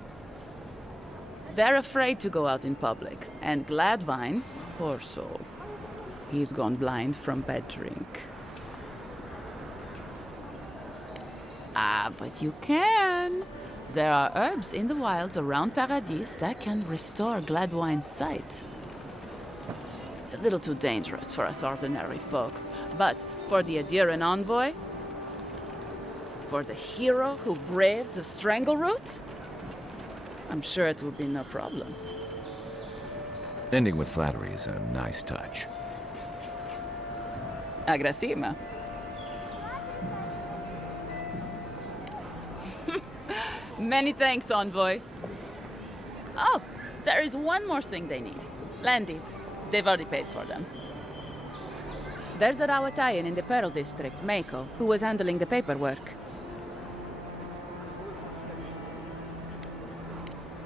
They're afraid to go out in public, and Gladvine, poor soul, he's gone blind from bad drink. Ah, but you can. There are herbs in the wilds around Paradis that can restore Gladwine's sight. It's a little too dangerous for us ordinary folks, but for the Adiran envoy, for the hero who braved the Strangleroot, I'm sure it will be no problem. Ending with flattery is a nice touch. Agrasima. Many thanks, Envoy. Oh, there is one more thing they need. Land deeds. They've already paid for them. There's a Rawatayan in the Pearl District, Mako, who was handling the paperwork.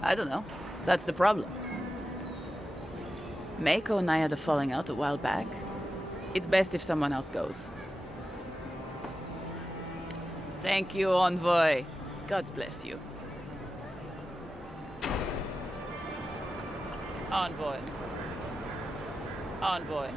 I don't know. That's the problem. Mako and I had a falling out a while back. It's best if someone else goes. Thank you, Envoy. God bless you. Envoy. Envoy.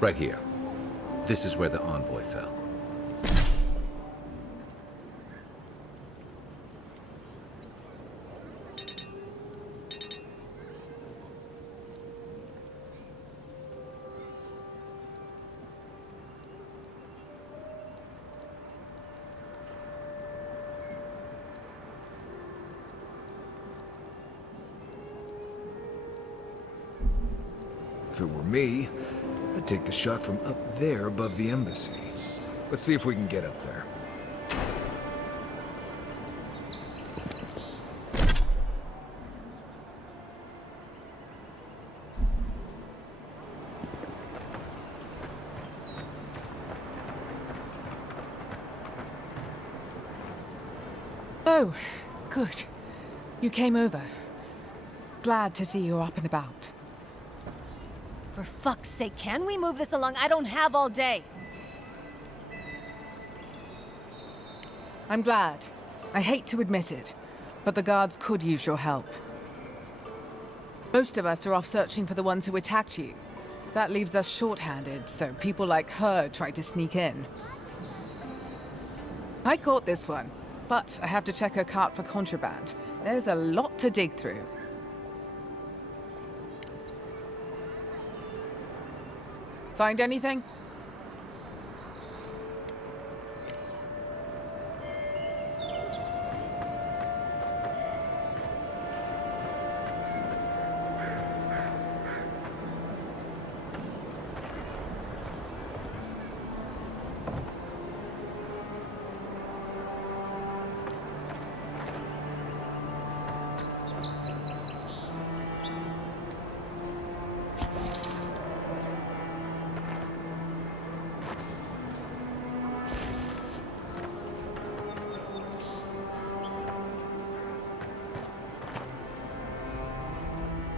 Right here. This is where the envoy fell. If it were me, I'd take the shot from up there above the embassy. Let's see if we can get up there. Oh, good. You came over. Glad to see you're up and about. For fuck's sake, can we move this along? I don't have all day. I'm glad. I hate to admit it, but the guards could use your help. Most of us are off searching for the ones who attacked you. That leaves us short-handed, so people like her try to sneak in. I caught this one, but I have to check her cart for contraband. There's a lot to dig through. Find anything?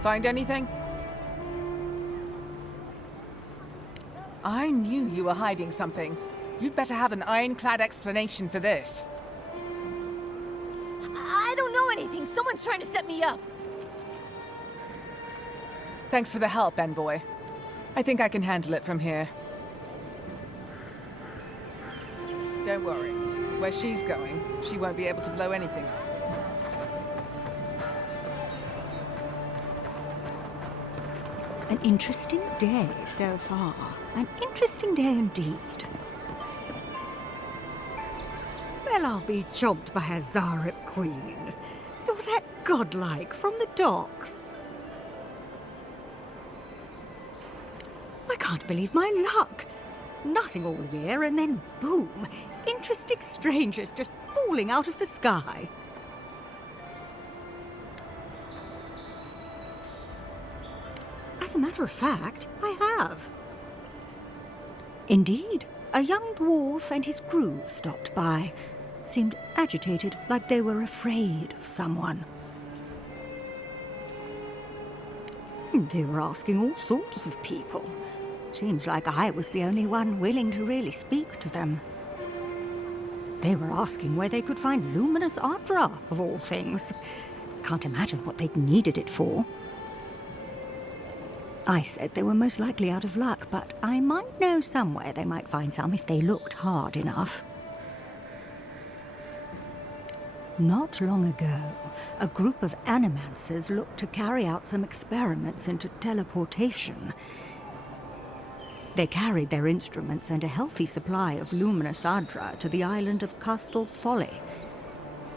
Find anything? I knew you were hiding something. You'd better have an ironclad explanation for this. I don't know anything. Someone's trying to set me up. Thanks for the help, Envoy. I think I can handle it from here. Don't worry. Where she's going, she won't be able to blow anything up. An interesting day so far. An interesting day indeed. Well, I'll be chomped by a Zarep queen. You're that godlike from the docks. I can't believe my luck. Nothing all year, and then boom, interesting strangers just falling out of the sky. As a matter of fact, I have. Indeed, a young dwarf and his crew stopped by. Seemed agitated, like they were afraid of someone. They were asking all sorts of people. Seems like I was the only one willing to really speak to them. They were asking where they could find luminous Adra, of all things. Can't imagine what they'd needed it for. I said they were most likely out of luck, but I might know somewhere they might find some if they looked hard enough. Not long ago, a group of animancers looked to carry out some experiments into teleportation. They carried their instruments and a healthy supply of luminous Adra to the island of Castel's Folly.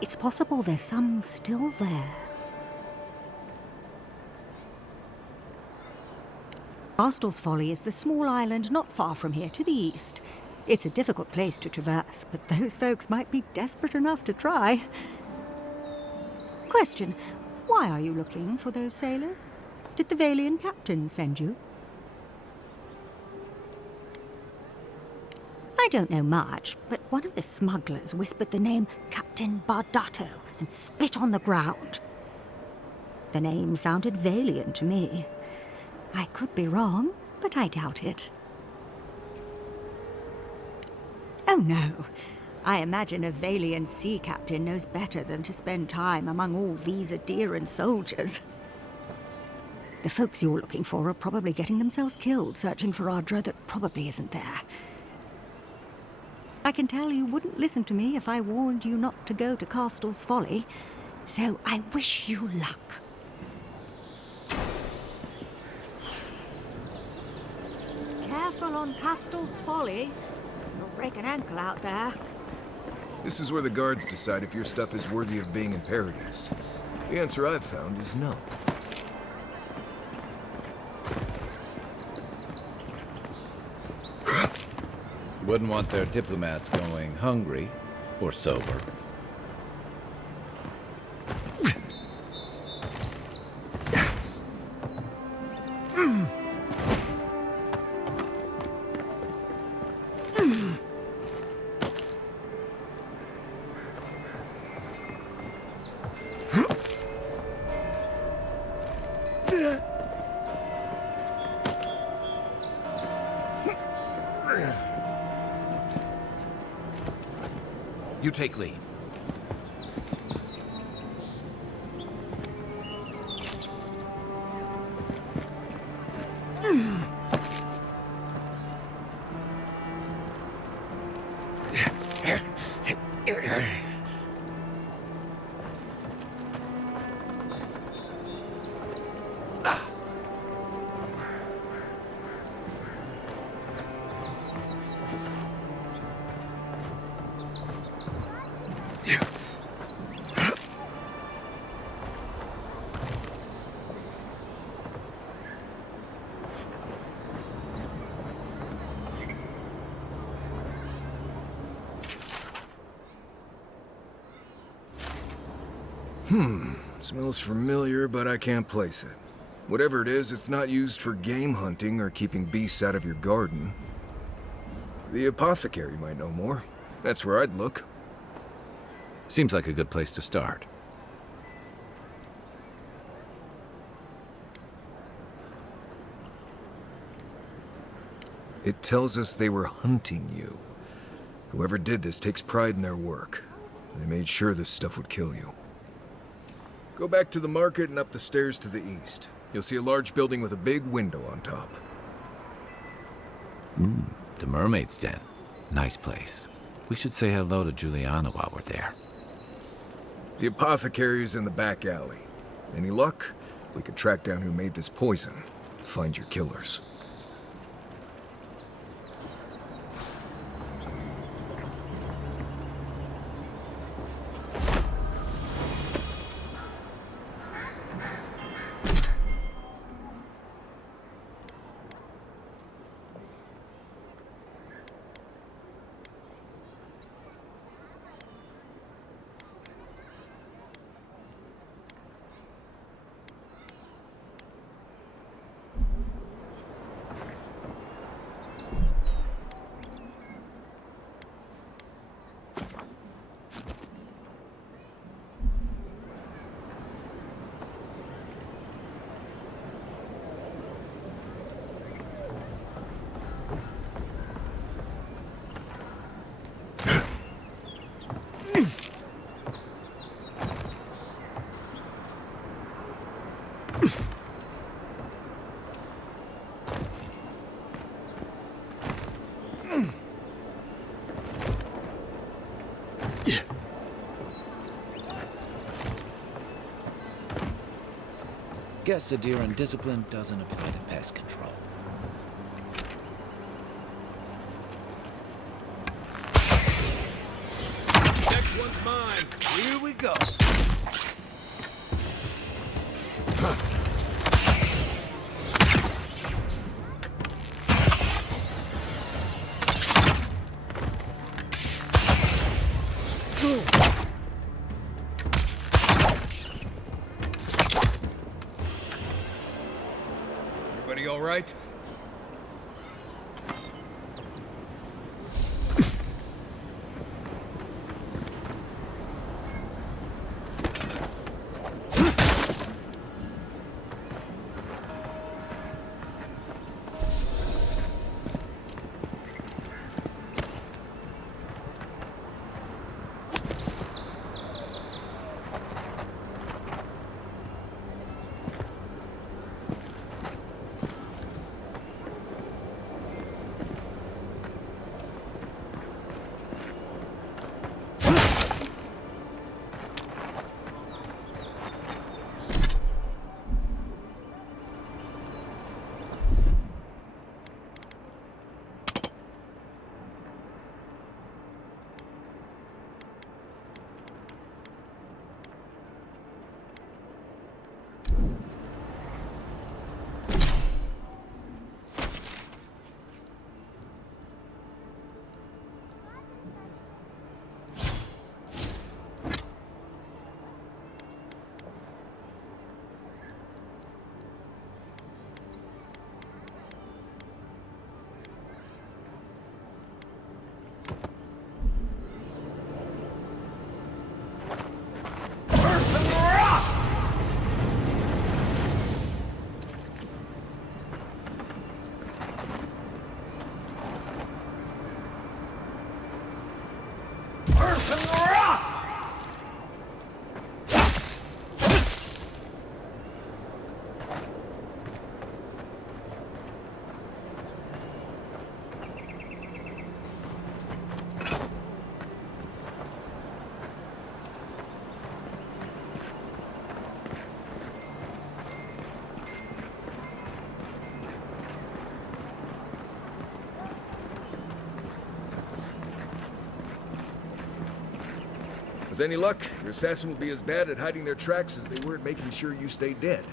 It's possible there's some still there. Castel's Folly is the small island not far from here to the east. It's a difficult place to traverse, but those folks might be desperate enough to try. Question, why are you looking for those sailors? Did the Valian captain send you? I don't know much, but one of the smugglers whispered the name Captain Bardato and spit on the ground. The name sounded Valian to me. I could be wrong, but I doubt it. Oh no. I imagine a Valian sea captain knows better than to spend time among all these Adiran soldiers. The folks you're looking for are probably getting themselves killed searching for Adra that probably isn't there. I can tell you wouldn't listen to me if I warned you not to go to Castel's Folly, so I wish you luck. Careful on Castel's Folly. You'll break an ankle out there. This is where the guards decide if your stuff is worthy of being in Paradise. The answer I've found is no. Wouldn't want their diplomats going hungry or sober. You take lead. Smells familiar, but I can't place it. Whatever it is, it's not used for game hunting or keeping beasts out of your garden. The apothecary might know more. That's where I'd look. Seems like a good place to start. It tells us they were hunting you. Whoever did this takes pride in their work. They made sure this stuff would kill you. Go back to the market and up the stairs to the east. You'll see a large building with a big window on top. The Mermaid's Den. Nice place. We should say hello to Juliana while we're there. The apothecary is in the back alley. Any luck? We could track down who made this poison. Find your killers. Guess Adiran discipline doesn't apply to pest control. Next one's mine. Here we go. Everybody all right? With any luck, your assassin will be as bad at hiding their tracks as they were at making sure you stay dead.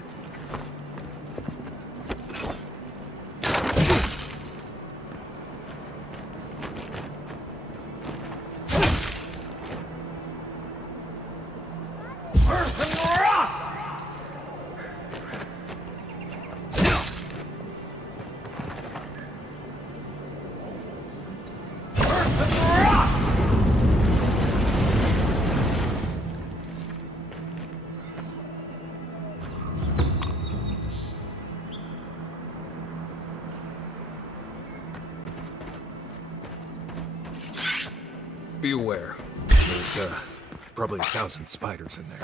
Be aware. There's, probably 1,000 spiders in there.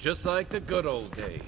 Just like the good old days.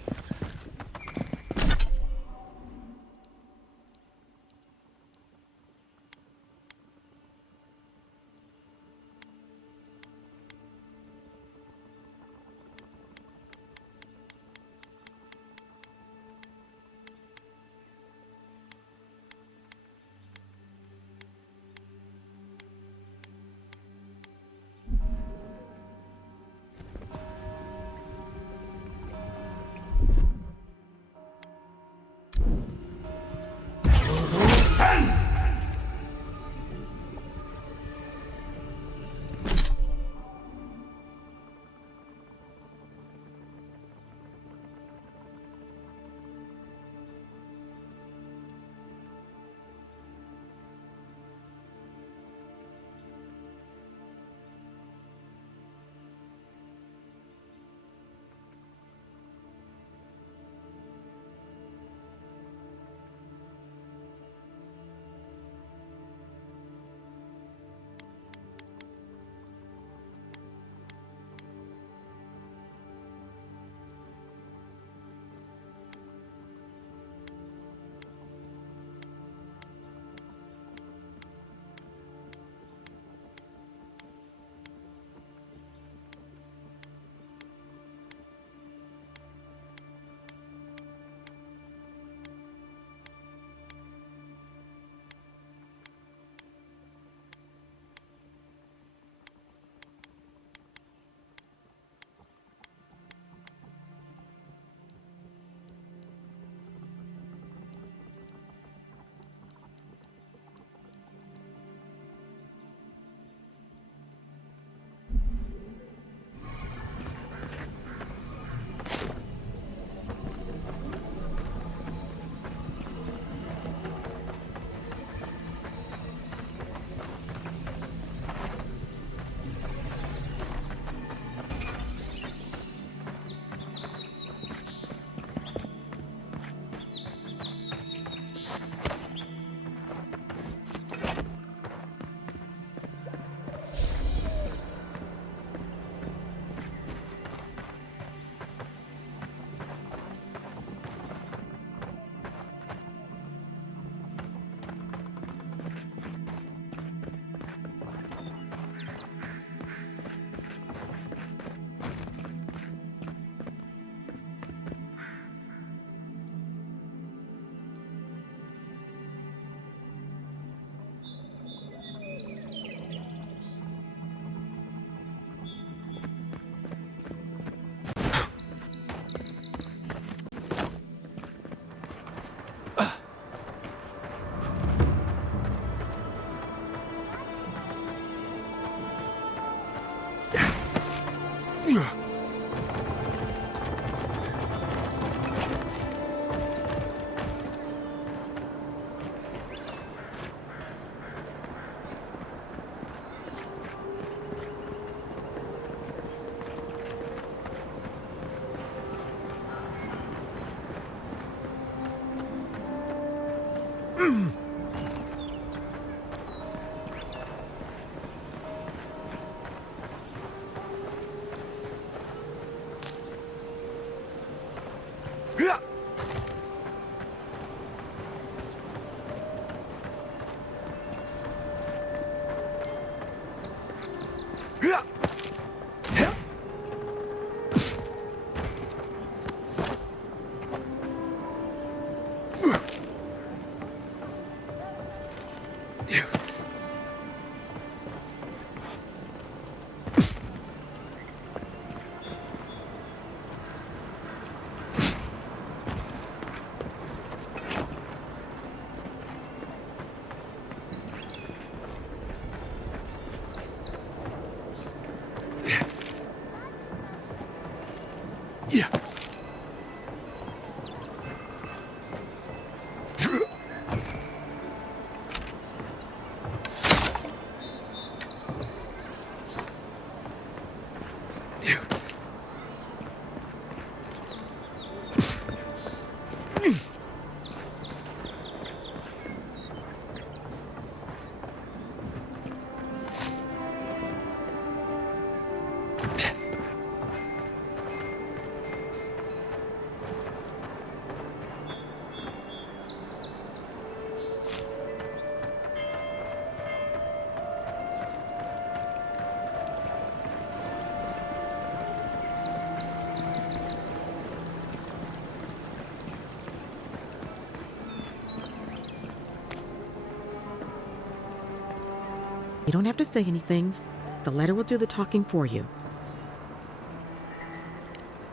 You don't have to say anything. The letter will do the talking for you.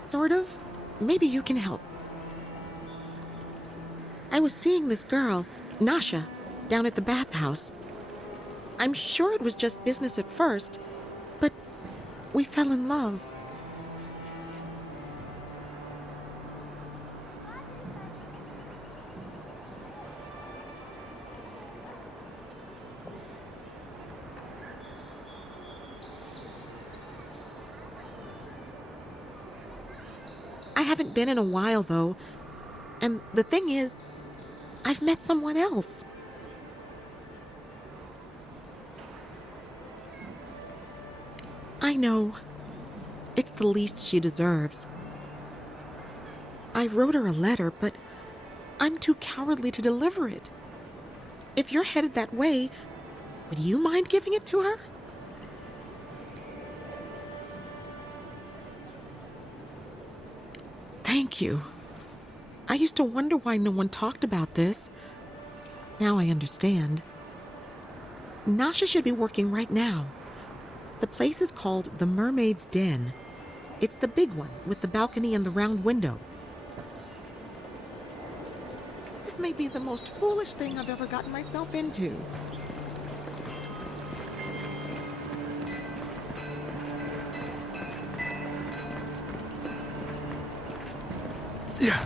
Sort of. Maybe you can help. I was seeing this girl, Nasha, down at the bathhouse. I'm sure it was just business at first, but we fell in love. I haven't been in a while, though. And the thing is, I've met someone else. I know. It's the least she deserves. I wrote her a letter, but I'm too cowardly to deliver it. If you're headed that way, would you mind giving it to her? Thank you. I used to wonder why no one talked about this. Now I understand. Nasha should be working right now. The place is called the Mermaid's Den. It's the big one with the balcony and the round window. This may be the most foolish thing I've ever gotten myself into. Yeah.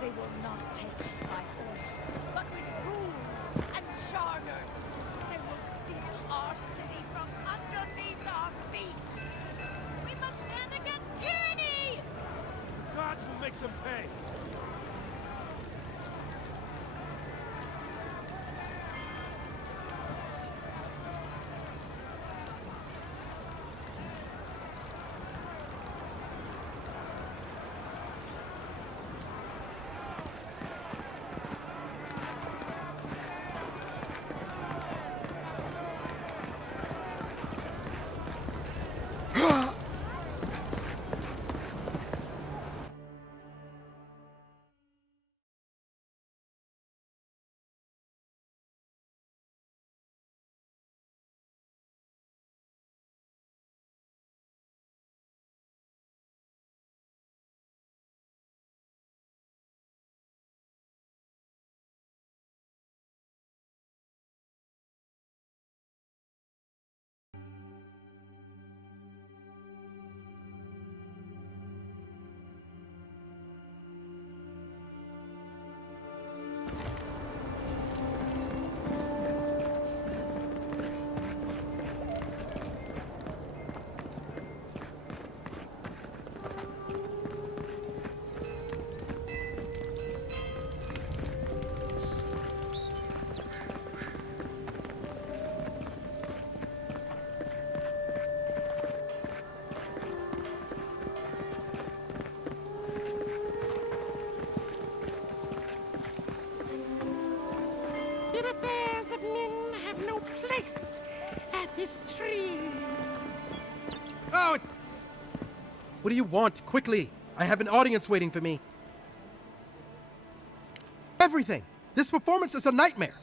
They will not take us by force, but with rules and charge. them pay. The affairs of men have no place at this tree. Oh! What do you want? Quickly! I have an audience waiting for me. Everything! This performance is a nightmare!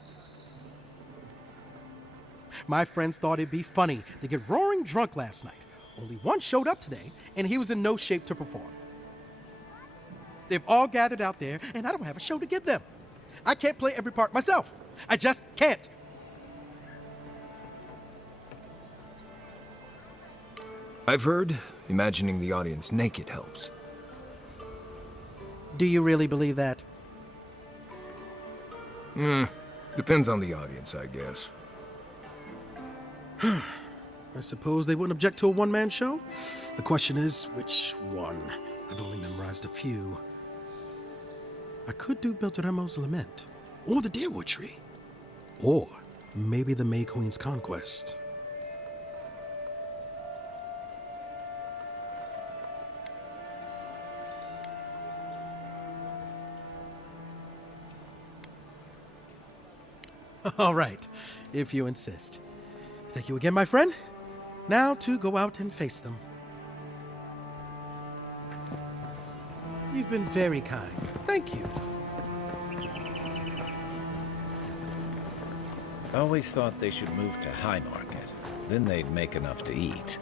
My friends thought it'd be funny to get roaring drunk last night. Only one showed up today, and he was in no shape to perform. They've all gathered out there, and I don't have a show to give them. I can't play every part myself. I just can't. I've heard imagining the audience naked helps. Do you really believe that? Depends on the audience, I guess. I suppose they wouldn't object to a one-man show? The question is, which one? I've only memorized a few. I could do Beltramo's Lament, or the Deerwood Tree, or maybe the May Queen's Conquest. All right, if you insist. Thank you again, my friend. Now to go out and face them. You've been very kind. Thank you. I always thought they should move to High Market. Then they'd make enough to eat.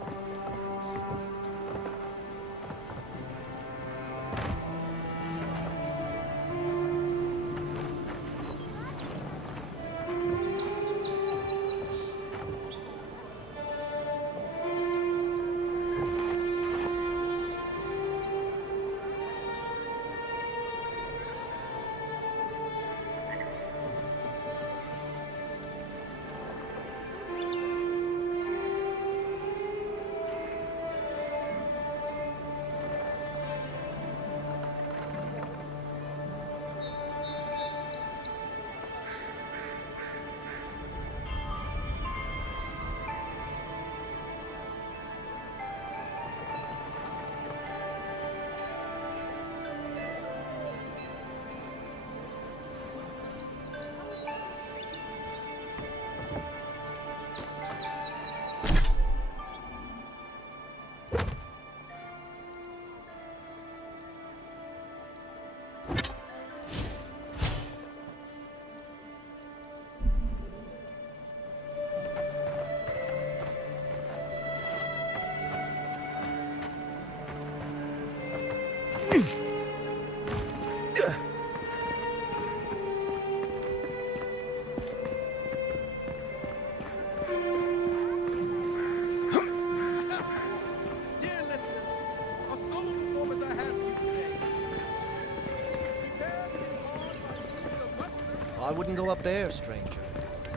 I wouldn't go up there, stranger.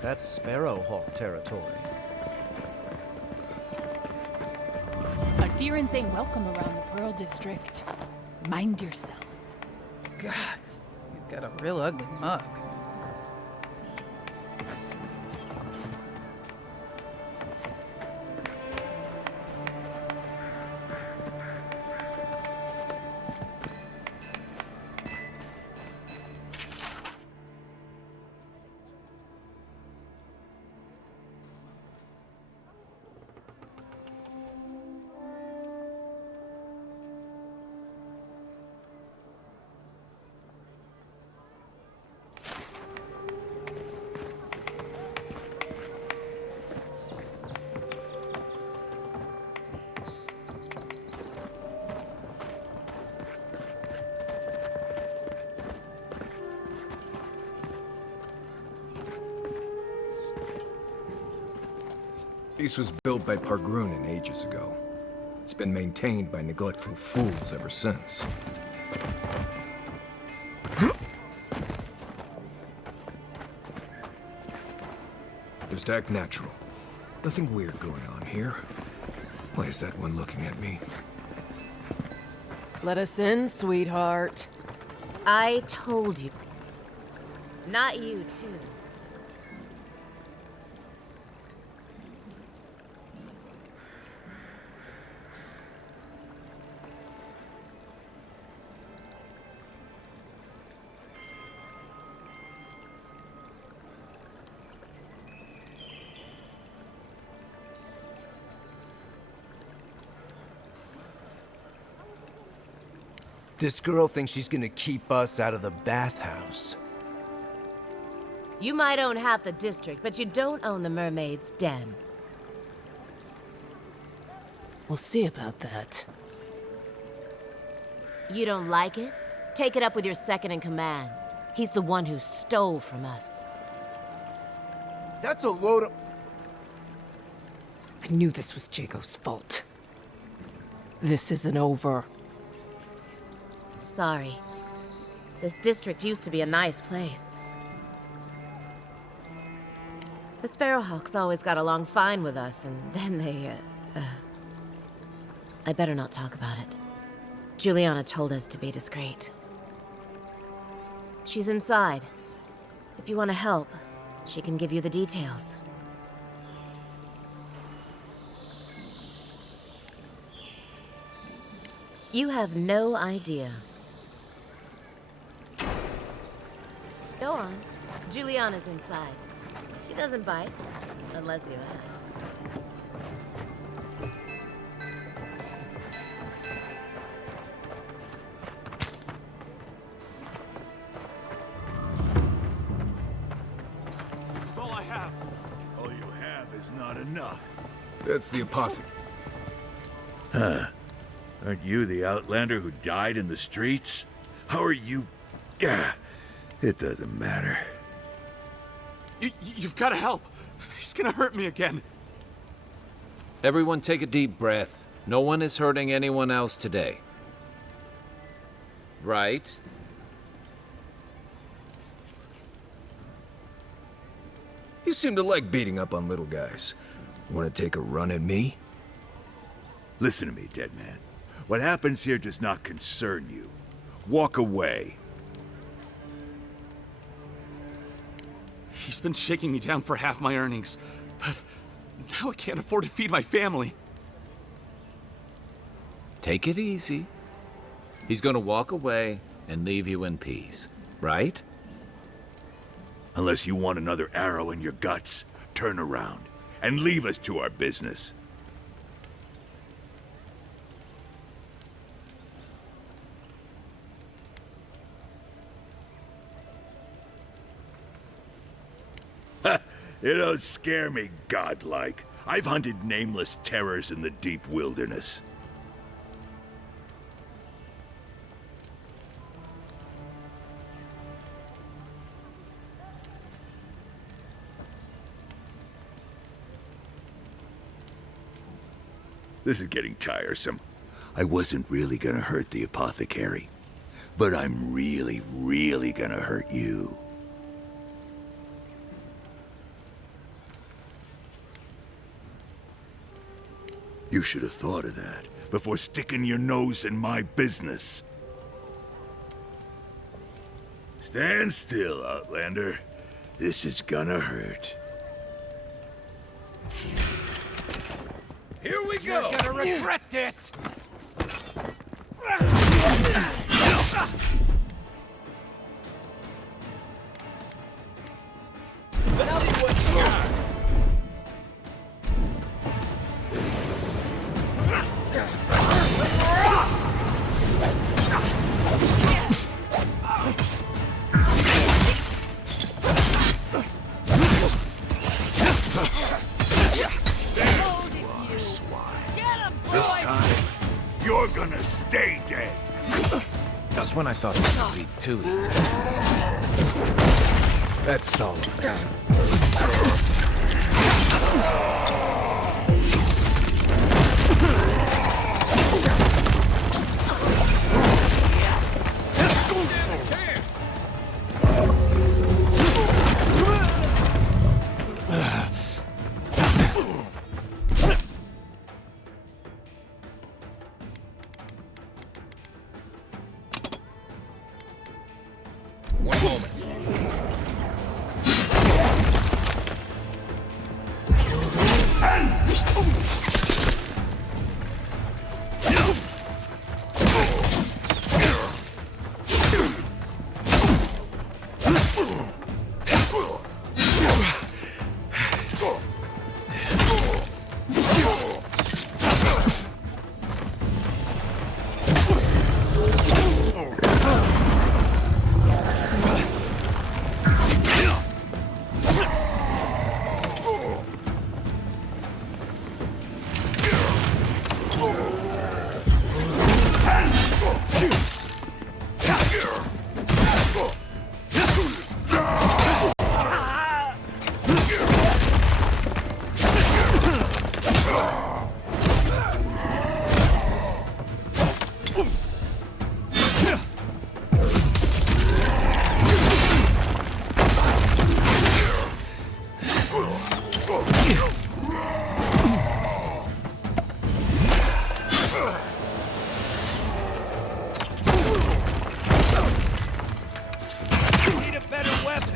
That's Sparrowhawk territory. Our Deerins ain't welcome around the Pearl District. Mind yourself. God, you've got a real ugly mug. This was built by Pargrunen ages ago. It's been maintained by neglectful fools ever since. Just act natural. Nothing weird going on here. Why is that one looking at me? Let us in, sweetheart. I told you. Not you, too. This girl thinks she's gonna keep us out of the bathhouse. You might own half the district, but you don't own the mermaid's den. We'll see about that. You don't like it? Take it up with your second in command. He's the one who stole from us. That's a load of... I knew this was Jago's fault. This isn't over. Sorry. This district used to be a nice place. The Sparrowhawks always got along fine with us, and then they, I better not talk about it. Juliana told us to be discreet. She's inside. If you want to help, she can give you the details. You have no idea. Go on. Juliana's inside. She doesn't bite, unless you ask. This is all I have. All you have is not enough. That's the apothecary. Huh. Aren't you the outlander who died in the streets? How are you... Gah, it doesn't matter. You've got to help. He's gonna hurt me again. Everyone take a deep breath. No one is hurting anyone else today. Right? You seem to like beating up on little guys. Want to take a run at me? Listen to me, dead man. What happens here does not concern you. Walk away. He's been shaking me down for half my earnings, but now I can't afford to feed my family. Take it easy. He's gonna walk away and leave you in peace, right? Unless you want another arrow in your guts, turn around and leave us to our business. You don't scare me, godlike. I've hunted nameless terrors in the deep wilderness. This is getting tiresome. I wasn't really gonna hurt the apothecary, but I'm really, really gonna hurt you. You should have thought of that before sticking your nose in my business. Stand still, Outlander. This is gonna hurt. Here we go! You're gonna regret this! Let's see what you got! This time, you're gonna stay dead. Just when I thought this would be too easy. That's Stalin. One moment. Need a better weapon!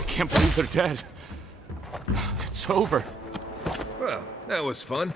I can't believe they're dead. It's over. Well, that was fun.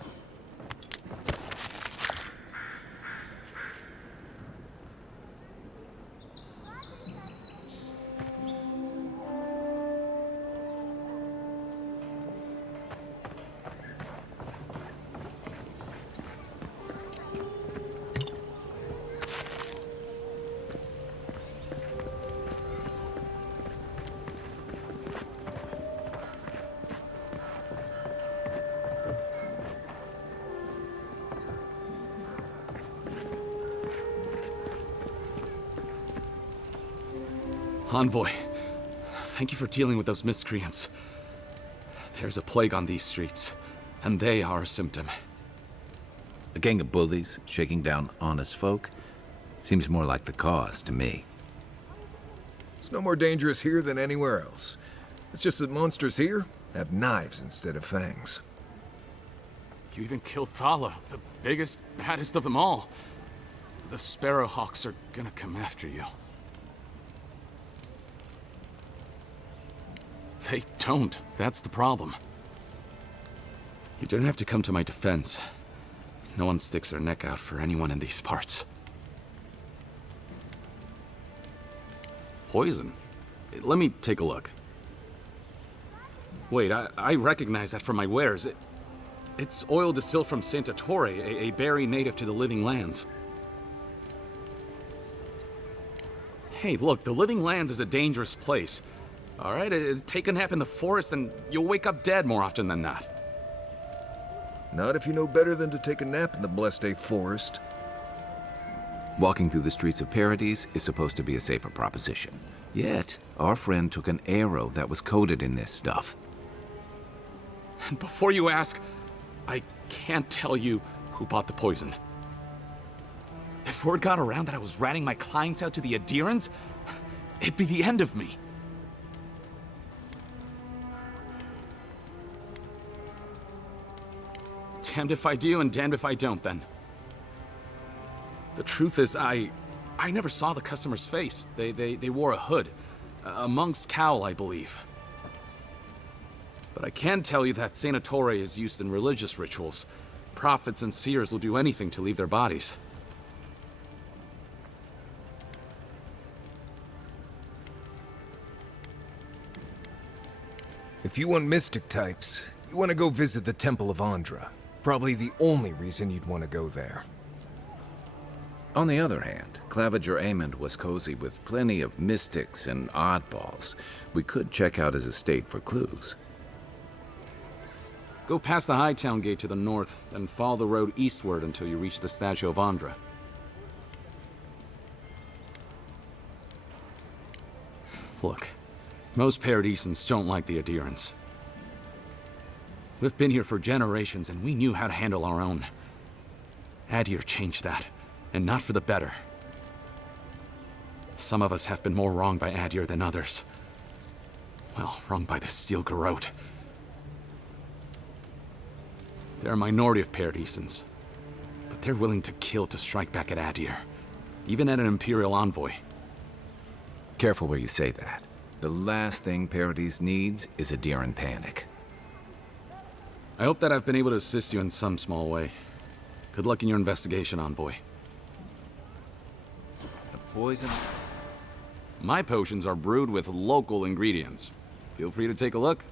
Envoy, thank you for dealing with those miscreants. There's a plague on these streets, and they are a symptom. A gang of bullies shaking down honest folk? Seems more like the cause to me. It's no more dangerous here than anywhere else. It's just that monsters here have knives instead of fangs. You even killed Thala, the biggest, baddest of them all. The Sparrowhawks are gonna come after you. They don't. That's the problem. You didn't have to come to my defense. No one sticks their neck out for anyone in these parts. Poison? Let me take a look. Wait, I recognize that from my wares. It's oil distilled from Santa Torre, a berry native to the Living Lands. Hey, look, the Living Lands is a dangerous place. All right, take a nap in the forest and you'll wake up dead more often than not. Not if you know better than to take a nap in the blessed A forest. Walking through the streets of Paradise is supposed to be a safer proposition. Yet, our friend took an arrow that was coated in this stuff. And before you ask, I can't tell you who bought the poison. If word got around that I was ratting my clients out to the Adherans, it'd be the end of me. Damned if I do and damned if I don't, then. The truth is, I never saw the customer's face. They wore a hood. A monk's cowl, I believe. But I can tell you that Santa Torre is used in religious rituals. Prophets and seers will do anything to leave their bodies. If you want mystic types, you want to go visit the Temple of Andra. Probably the only reason you'd want to go there. On the other hand, Claviger Amond was cozy with plenty of mystics and oddballs. We could check out his estate for clues. Go past the Hightown Gate to the north, then follow the road eastward until you reach the statue of Andra. Look, most Paradisans don't like the Adherents. We've been here for generations, and we knew how to handle our own. Adir changed that, and not for the better. Some of us have been more wronged by Adir than others. Well, wronged by the Steel Garrote. They're a minority of Paradisans, but they're willing to kill to strike back at Adir, even at an Imperial envoy. Careful where you say that. The last thing Paradise needs is a Adheran panic. I hope that I've been able to assist you in some small way. Good luck in your investigation, envoy. The poison? My potions are brewed with local ingredients. Feel free to take a look.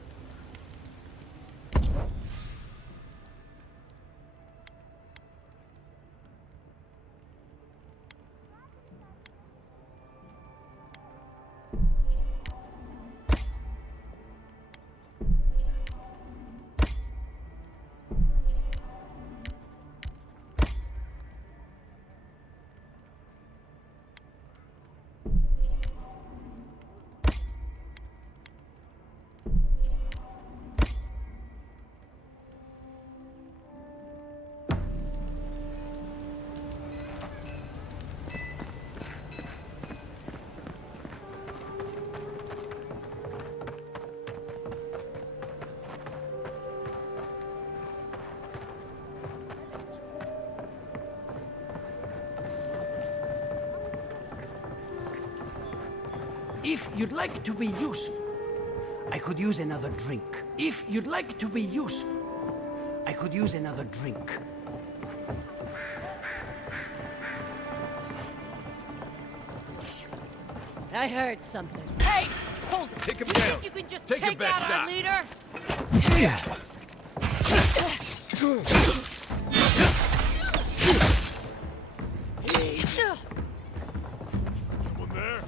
If you'd like to be useful, I could use another drink. If you'd like to be useful, I could use another drink. I heard something. Hey! Hold it! Take him you down. Think you can just Take your take best out shot. our leader? Someone there?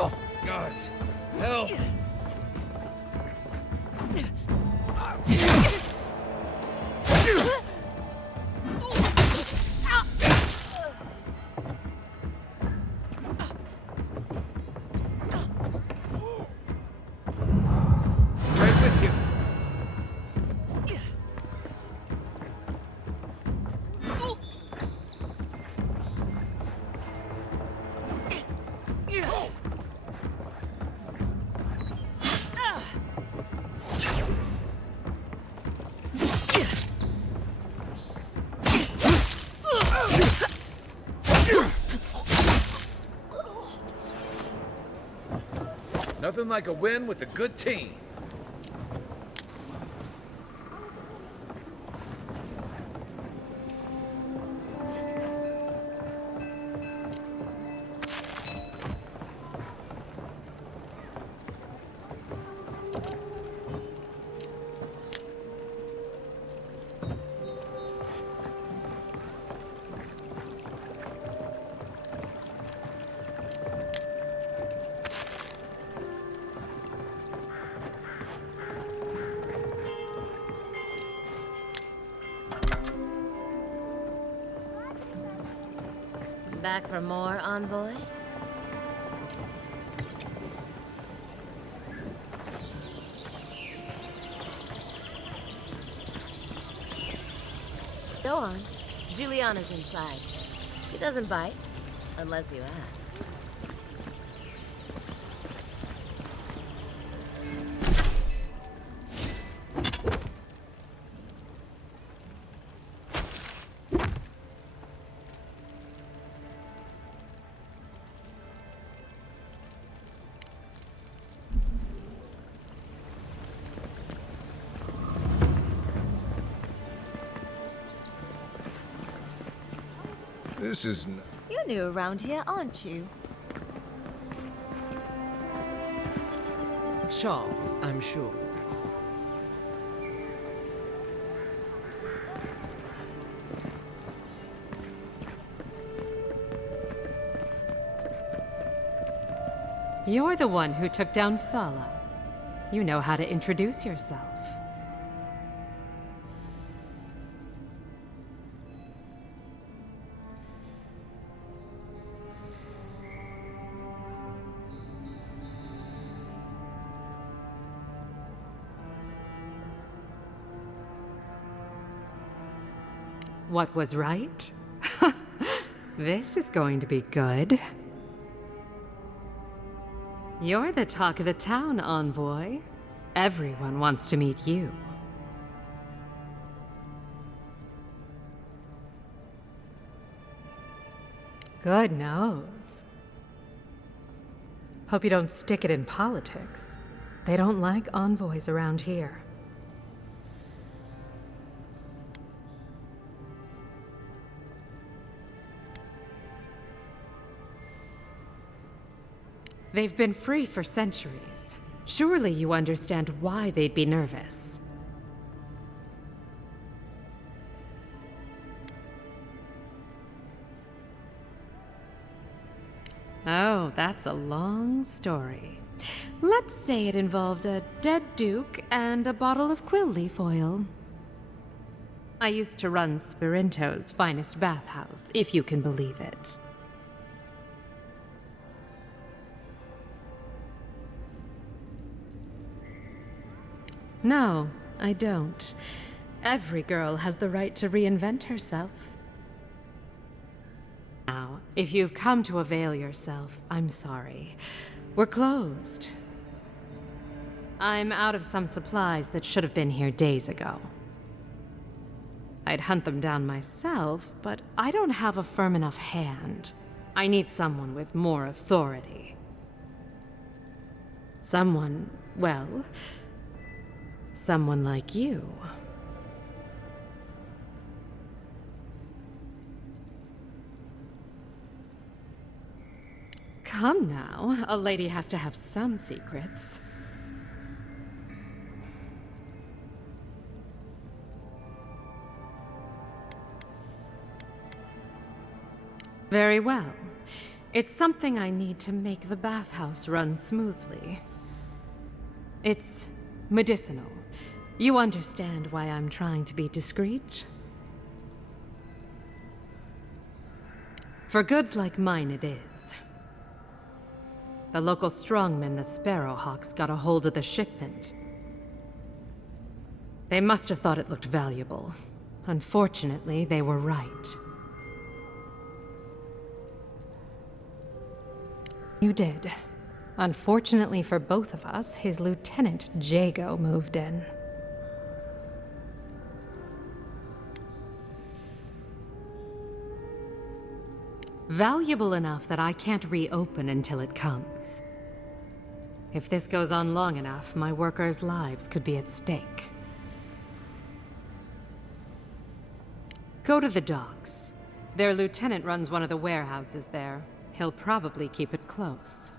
Oh, God. Help! Right with you. Nothing like a win with a good team. Back for more, Envoy? Go on. Juliana's inside. She doesn't bite, unless you ask. This is... You're new around here, aren't you? Charmed, I'm sure. You're the one who took down Thala. You know how to introduce yourself. What was right? This is going to be good. You're the talk of the town, Envoy. Everyone wants to meet you. Good nose. Hope you don't stick it in politics. They don't like envoys around here. They've been free for centuries. Surely you understand why they'd be nervous. Oh, that's a long story. Let's say it involved a dead duke and a bottle of quill leaf oil. I used to run Spirinto's finest bathhouse, if you can believe it. No, I don't. Every girl has the right to reinvent herself. Now, if you've come to avail yourself, I'm sorry. We're closed. I'm out of some supplies that should have been here days ago. I'd hunt them down myself, but I don't have a firm enough hand. I need someone with more authority. Someone, well, someone like you. Come now, a lady has to have some secrets. Very well. It's something I need to make the bathhouse run smoothly. It's medicinal. You understand why I'm trying to be discreet? For goods like mine, it is. The local strongmen, the Sparrowhawks, got a hold of the shipment. They must have thought it looked valuable. Unfortunately, they were right. You did. Unfortunately for both of us, his lieutenant, Jago, moved in. Valuable enough that I can't reopen until it comes. If this goes on long enough, my workers' lives could be at stake. Go to the docks. Their lieutenant runs one of the warehouses there. He'll probably keep it close.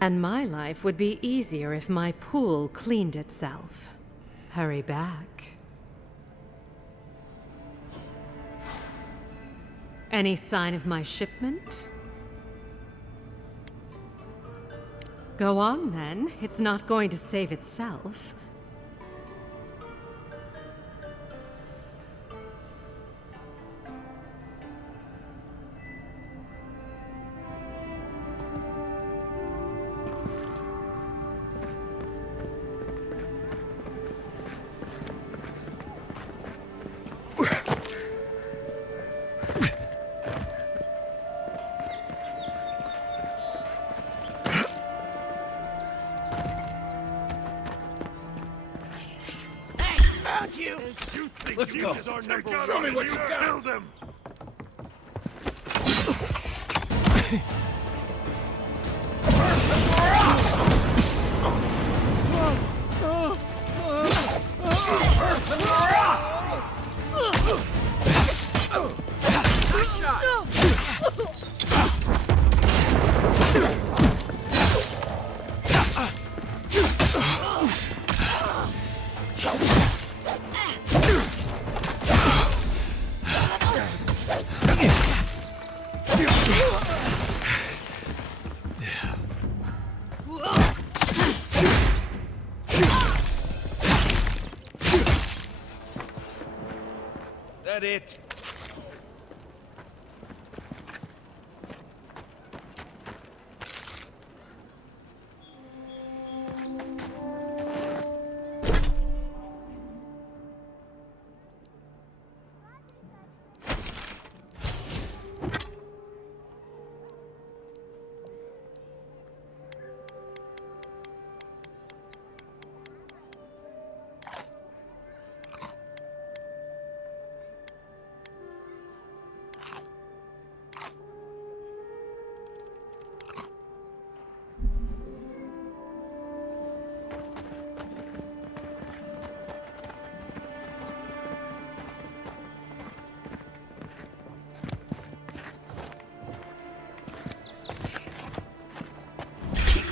And my life would be easier if my pool cleaned itself. Hurry back. Any sign of my shipment? Go on, then. It's not going to save itself. Let's go. Show me what you got. Killed him. That it?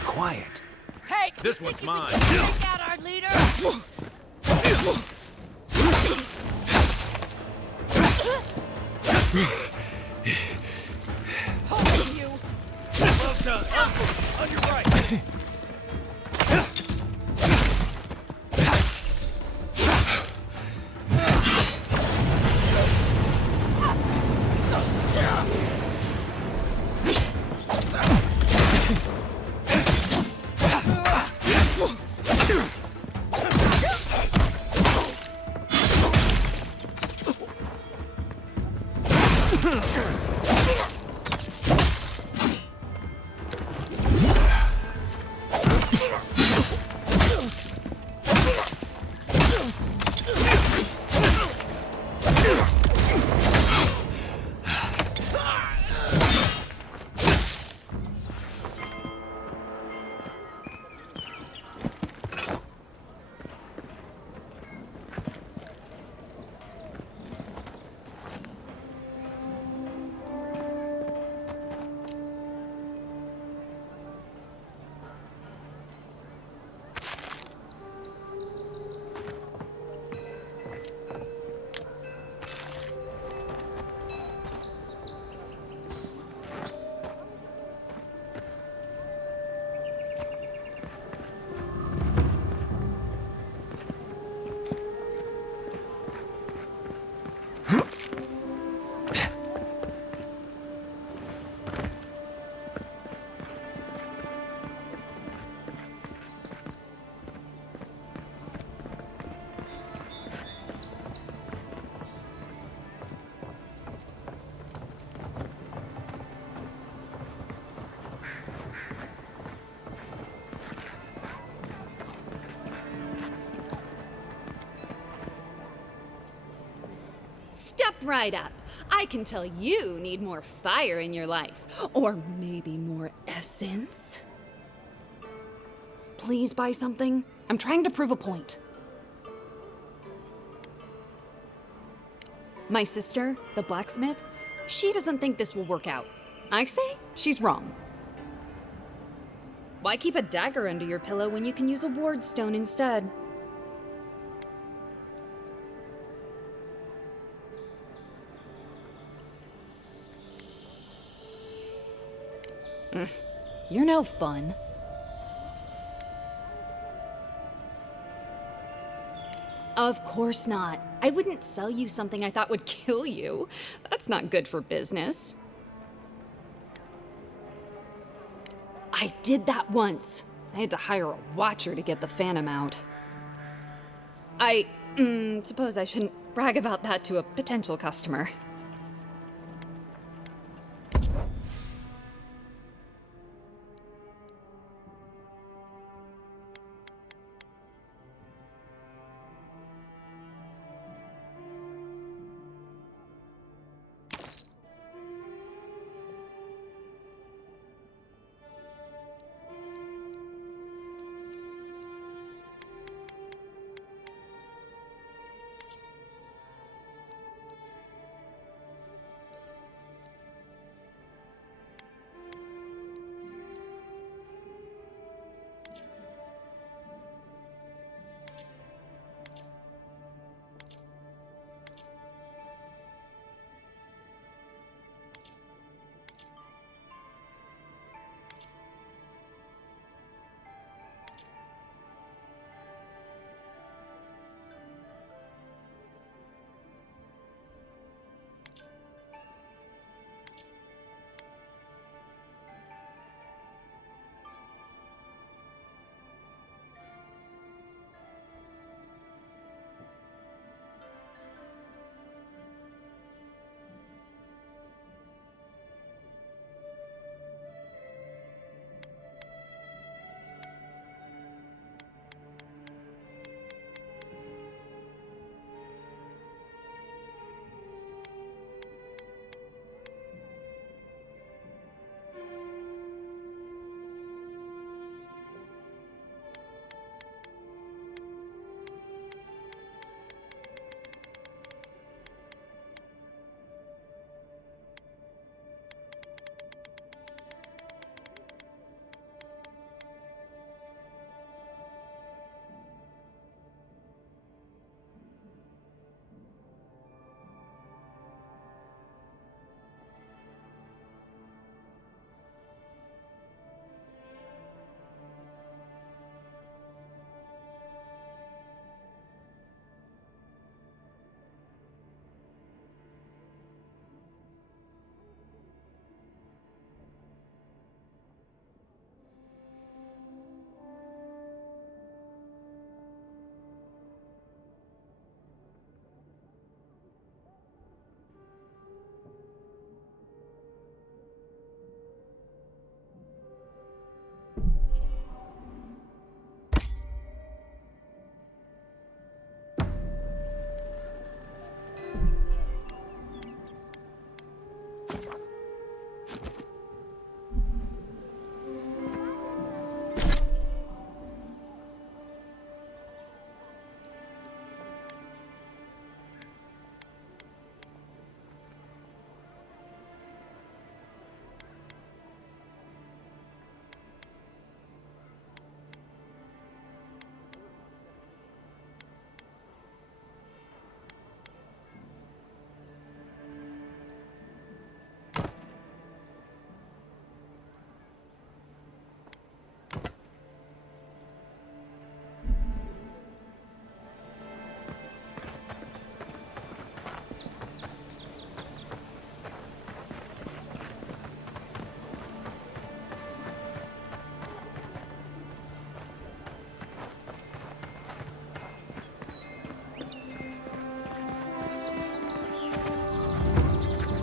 Quiet. Hey! This one's mine. Take out our leader! Hold you! Well done. On your right. step right up. I can tell you need more fire in your life. Or maybe more essence. Please buy something. I'm trying to prove a point. My sister, the blacksmith, she doesn't think this will work out. I say she's wrong. Why keep a dagger under your pillow when you can use a ward stone instead? You're no fun. Of course not. I wouldn't sell you something I thought would kill you. That's not good for business. I did that once. I had to hire a watcher to get the phantom out. I suppose I shouldn't brag about that to a potential customer.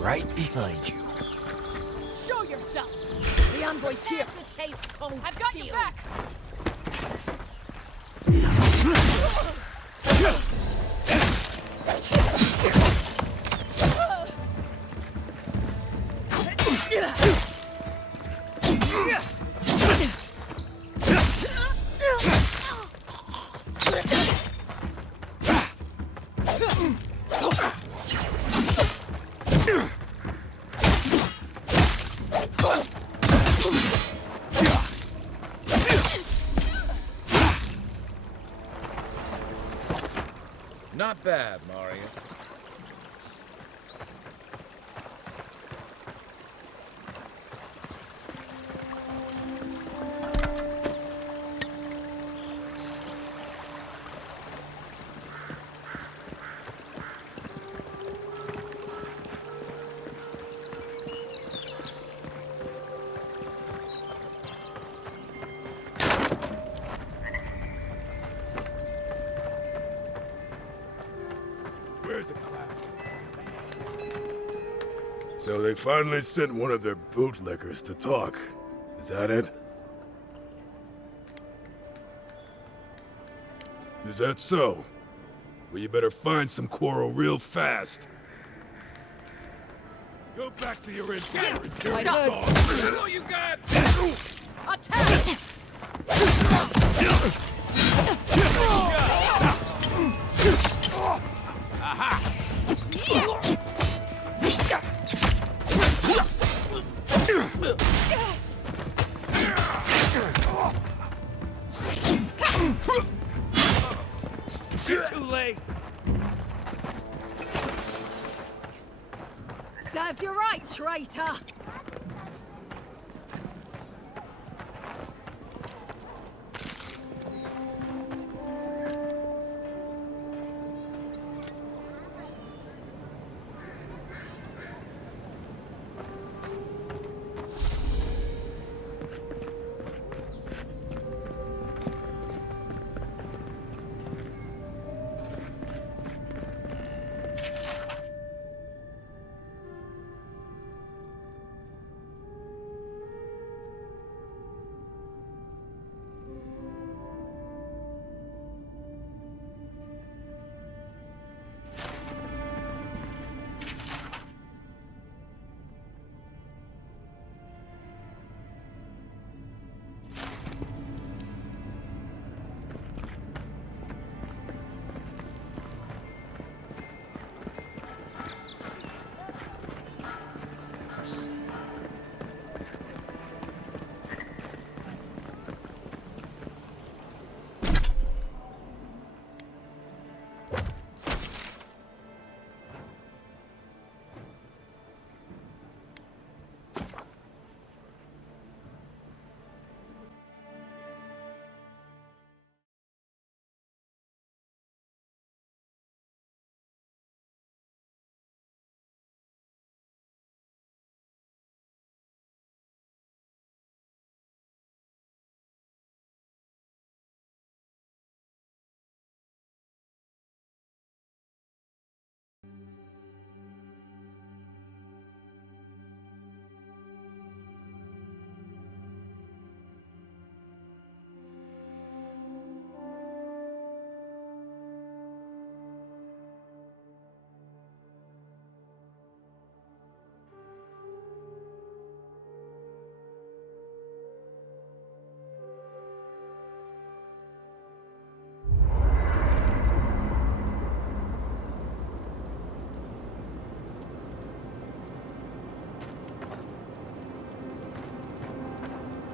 Right behind you. Show yourself! The envoy's here! To taste cold I've got your back! Not bad, Marius. Where's the cloud? So they finally sent one of their bootlickers to talk. Is that it? Is that so? Well, you better find some quarrel real fast. Go back to your interior. Right hoods. All you got! Attack! You're too late. Serves you right, traitor!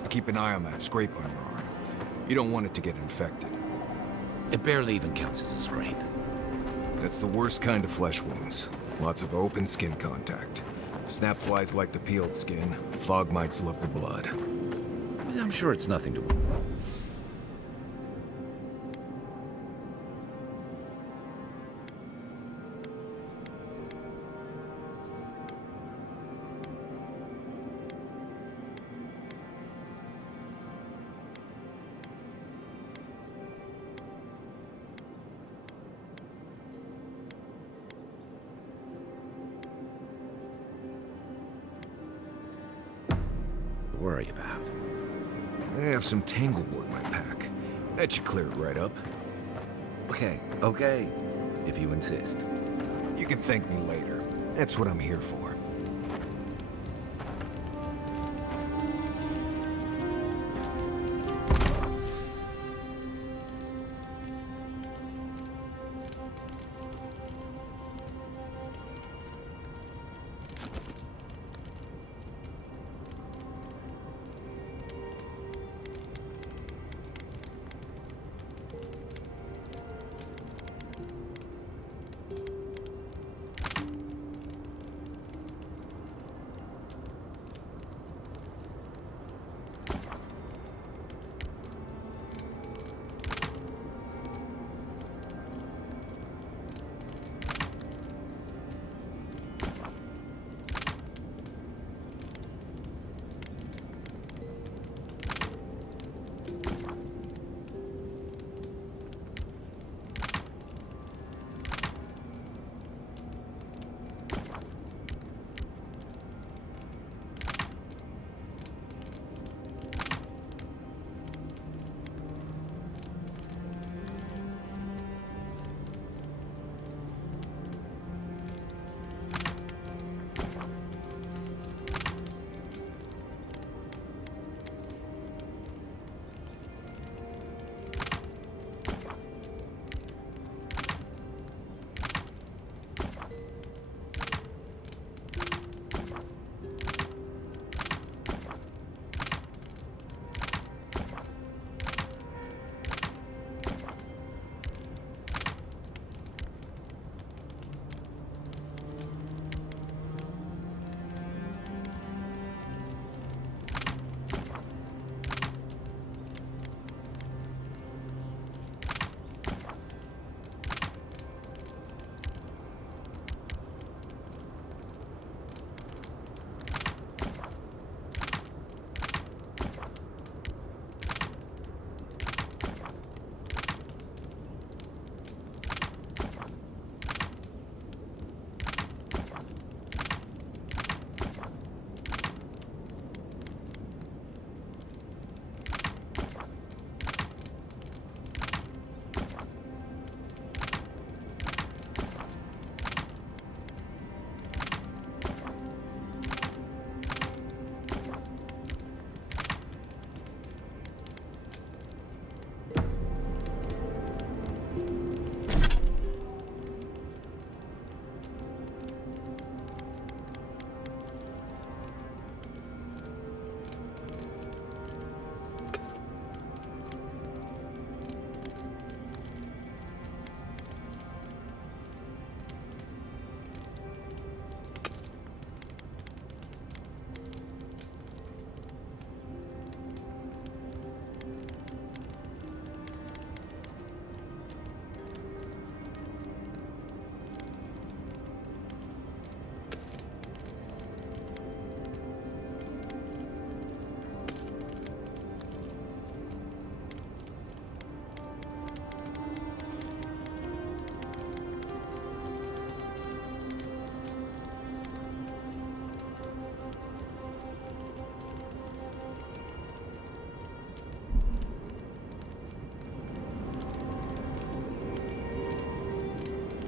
Keep an eye on that scrape on your arm. You don't want it to get infected. It barely even counts as a scrape. That's the worst kind of flesh wounds. Lots of open skin contact. Snap flies like the peeled skin. Fog mites love the blood. I'm sure it's nothing to... worry about. I have some tanglewood in my pack. That should clear it right up. Okay. If you insist. You can thank me later. That's what I'm here for.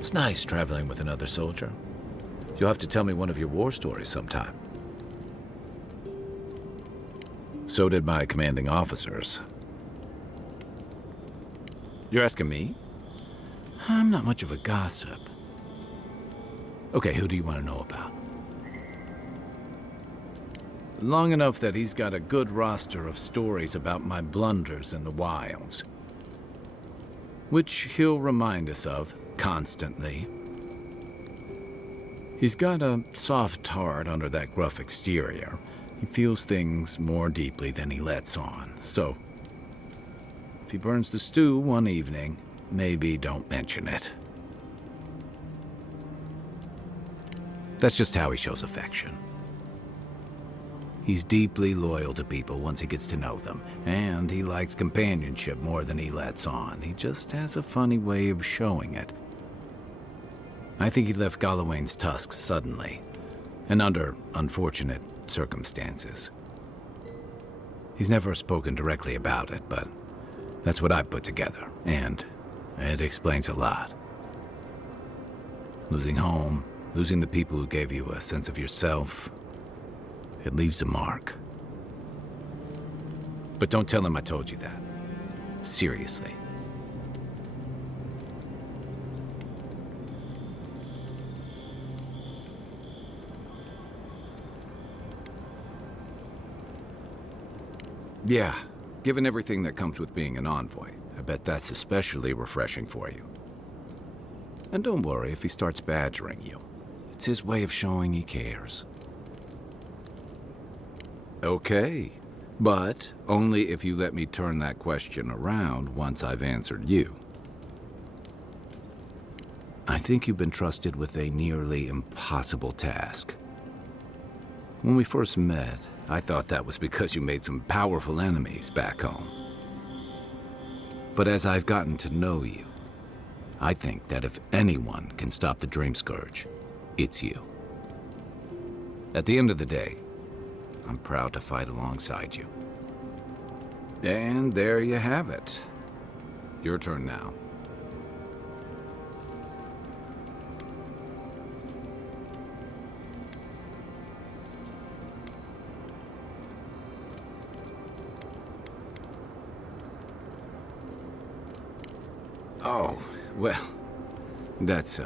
It's nice traveling with another soldier. You'll have to tell me one of your war stories sometime. So did my commanding officers. You're asking me? I'm not much of a gossip. Okay, who do you want to know about? Long enough that he's got a good roster of stories about my blunders in the wilds, which he'll remind us of constantly. He's got a soft heart under that gruff exterior. He feels things more deeply than he lets on, so if he burns the stew one evening, maybe don't mention it. That's just how he shows affection. He's deeply loyal to people once he gets to know them, and he likes companionship more than he lets on. He just has a funny way of showing it. I think he left Gallowayne's tusks suddenly, and under unfortunate circumstances. He's never spoken directly about it, but that's what I put together, and it explains a lot. Losing home, losing the people who gave you a sense of yourself, it leaves a mark. But don't tell him I told you that. Seriously. Yeah, given everything that comes with being an envoy, I bet that's especially refreshing for you. And don't worry if he starts badgering you. It's his way of showing he cares. Okay, but only if you let me turn that question around once I've answered you. I think you've been trusted with a nearly impossible task. When we first met, I thought that was because you made some powerful enemies back home. But as I've gotten to know you, I think that if anyone can stop the Dream Scourge, it's you. At the end of the day, I'm proud to fight alongside you. And there you have it. Your turn now. Oh, well, that's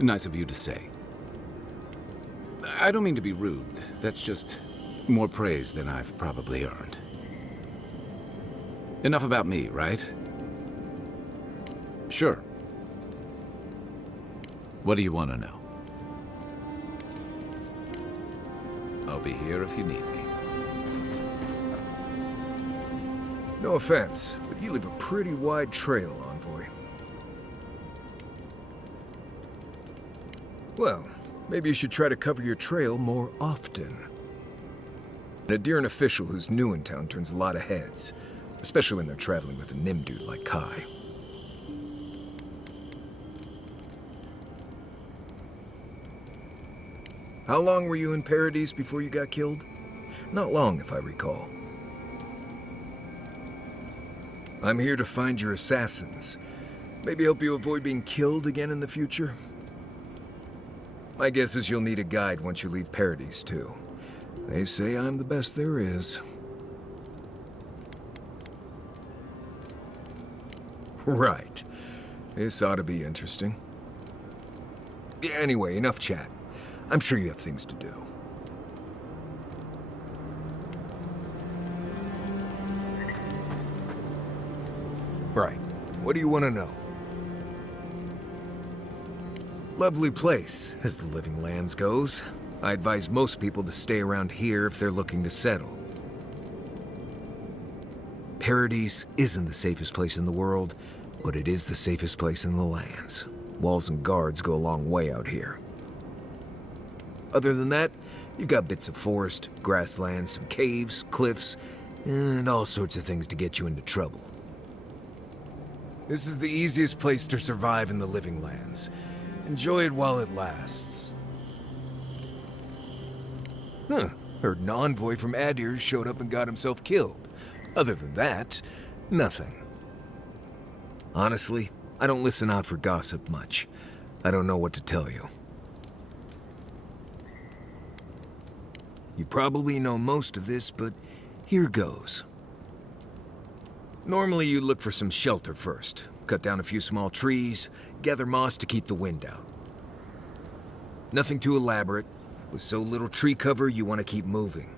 nice of you to say. I don't mean to be rude. That's just more praise than I've probably earned. Enough about me, right? Sure. What do you want to know? I'll be here if you need me. No offense, but you leave a pretty wide trail, Envoy. Well, maybe you should try to cover your trail more often. An Adheran official who's new in town turns a lot of heads, especially when they're traveling with a Nim dude like Kai. How long were you in Paradise before you got killed? Not long, if I recall. I'm here to find your assassins. Maybe help you avoid being killed again in the future? My guess is you'll need a guide once you leave Paradise, too. They say I'm the best there is. Right. This ought to be interesting. Anyway, enough chat. I'm sure you have things to do. Right. What do you want to know? Lovely place, as the Living Lands goes. I advise most people to stay around here if they're looking to settle. Paradise isn't the safest place in the world, but it is the safest place in the lands. Walls and guards go a long way out here. Other than that, you've got bits of forest, grasslands, some caves, cliffs, and all sorts of things to get you into trouble. This is the easiest place to survive in the Living Lands. Enjoy it while it lasts. Huh. Heard an envoy from Adir showed up and got himself killed. Other than that, nothing. Honestly, I don't listen out for gossip much. I don't know what to tell you. You probably know most of this, but here goes. Normally you look for some shelter first. Cut down a few small trees, gather moss to keep the wind out. Nothing too elaborate. With so little tree cover, you want to keep moving.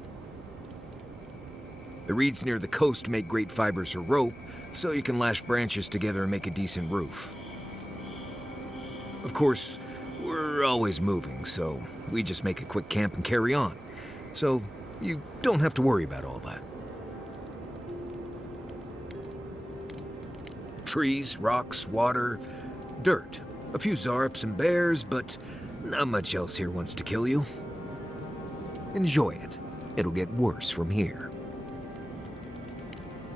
The reeds near the coast make great fibers for rope, so you can lash branches together and make a decent roof. Of course, we're always moving, so we just make a quick camp and carry on. So you don't have to worry about all that. Trees, rocks, water, dirt. A few Zarups and bears, but not much else here wants to kill you. Enjoy it. It'll get worse from here.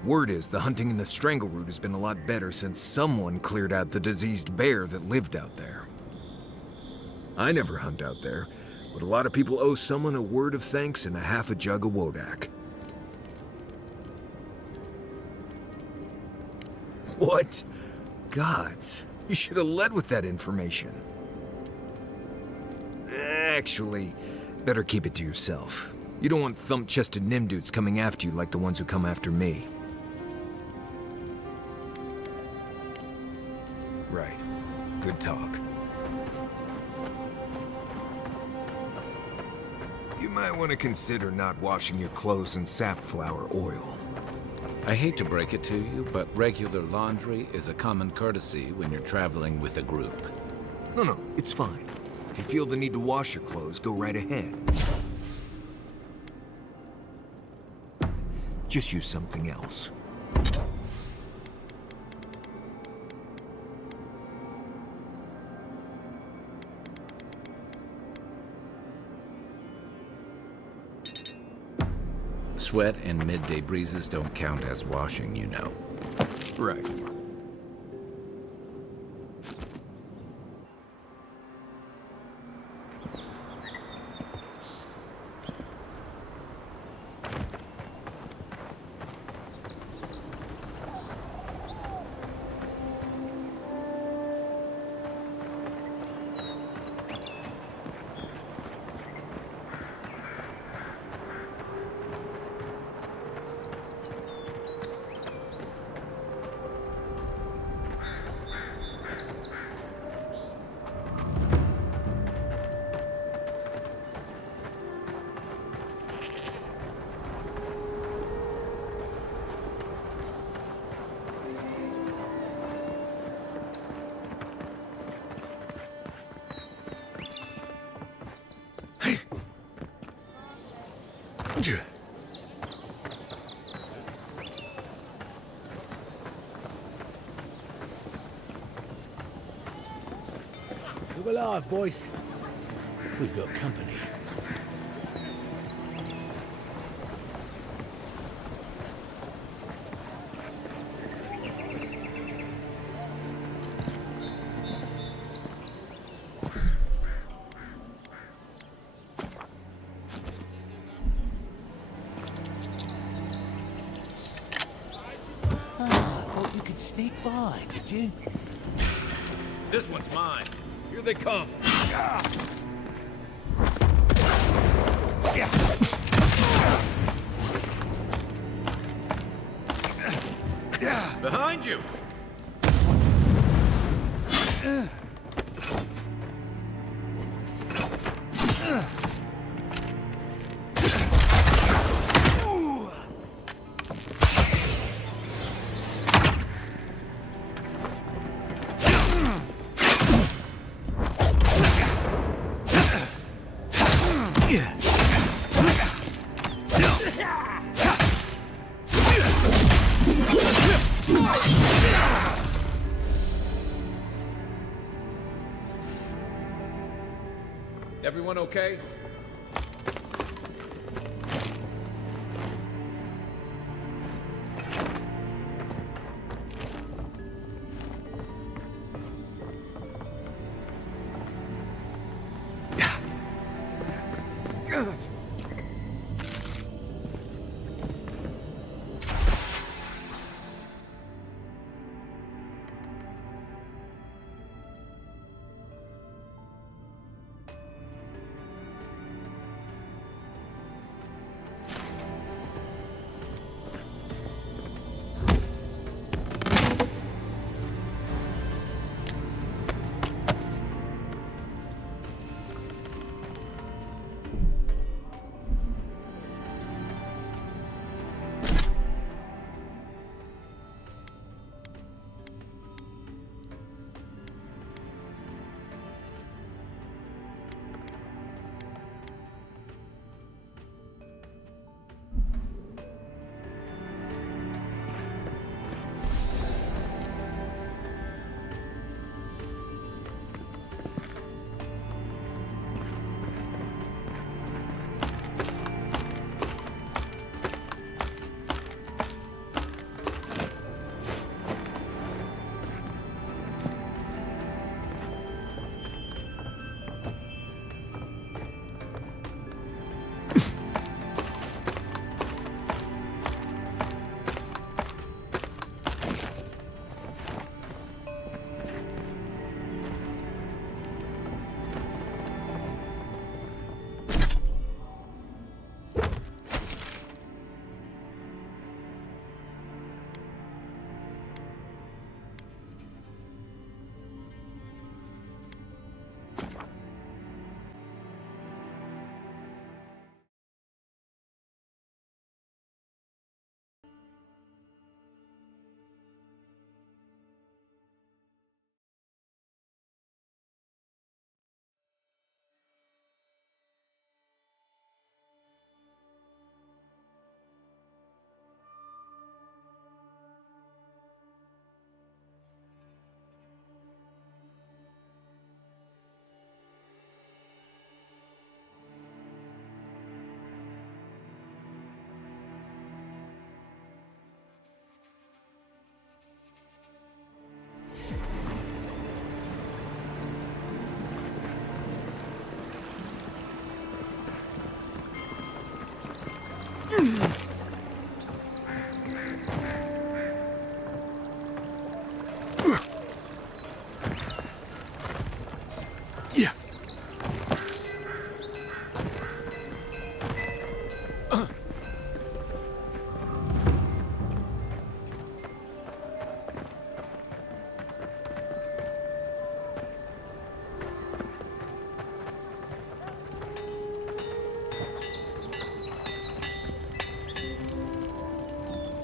Word is the hunting in the Strangleroot has been a lot better since someone cleared out the diseased bear that lived out there. I never hunt out there, but a lot of people owe someone a word of thanks and a half a jug of Wodak. What? Gods, you should have led with that information. Actually, better keep it to yourself. You don't want thump-chested Nimdudes coming after you like the ones who come after me. Right. Good talk. You might want to consider not washing your clothes in safflower oil. I hate to break it to you, but regular laundry is a common courtesy when you're traveling with a group. No, it's fine. If you feel the need to wash your clothes, go right ahead. Just use something else. Sweat and midday breezes don't count as washing, you know. Right. Look alive, boys. We've got company. Thought you could sneak by, did you? This one's mine. Here they come. Behind you! Everyone okay?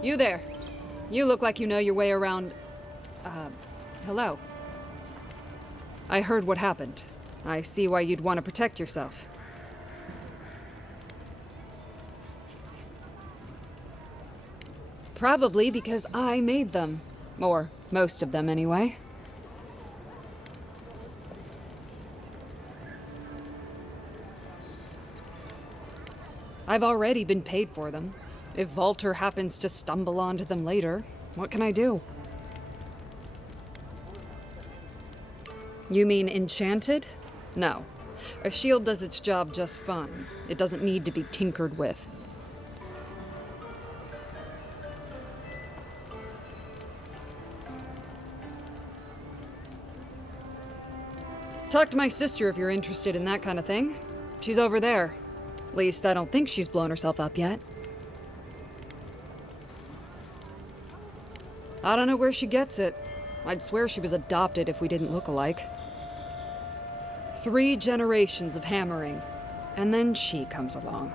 You there. You look like you know your way around... hello. I heard what happened. I see why you'd want to protect yourself. Probably because I made them. Or most of them, anyway. I've already been paid for them. If Walter happens to stumble onto them later, what can I do? You mean enchanted? No. A shield does its job just fine. It doesn't need to be tinkered with. Talk to my sister if you're interested in that kind of thing. She's over there. At least I don't think she's blown herself up yet. I don't know where she gets it. I'd swear she was adopted if we didn't look alike. 3 generations of hammering, and then she comes along.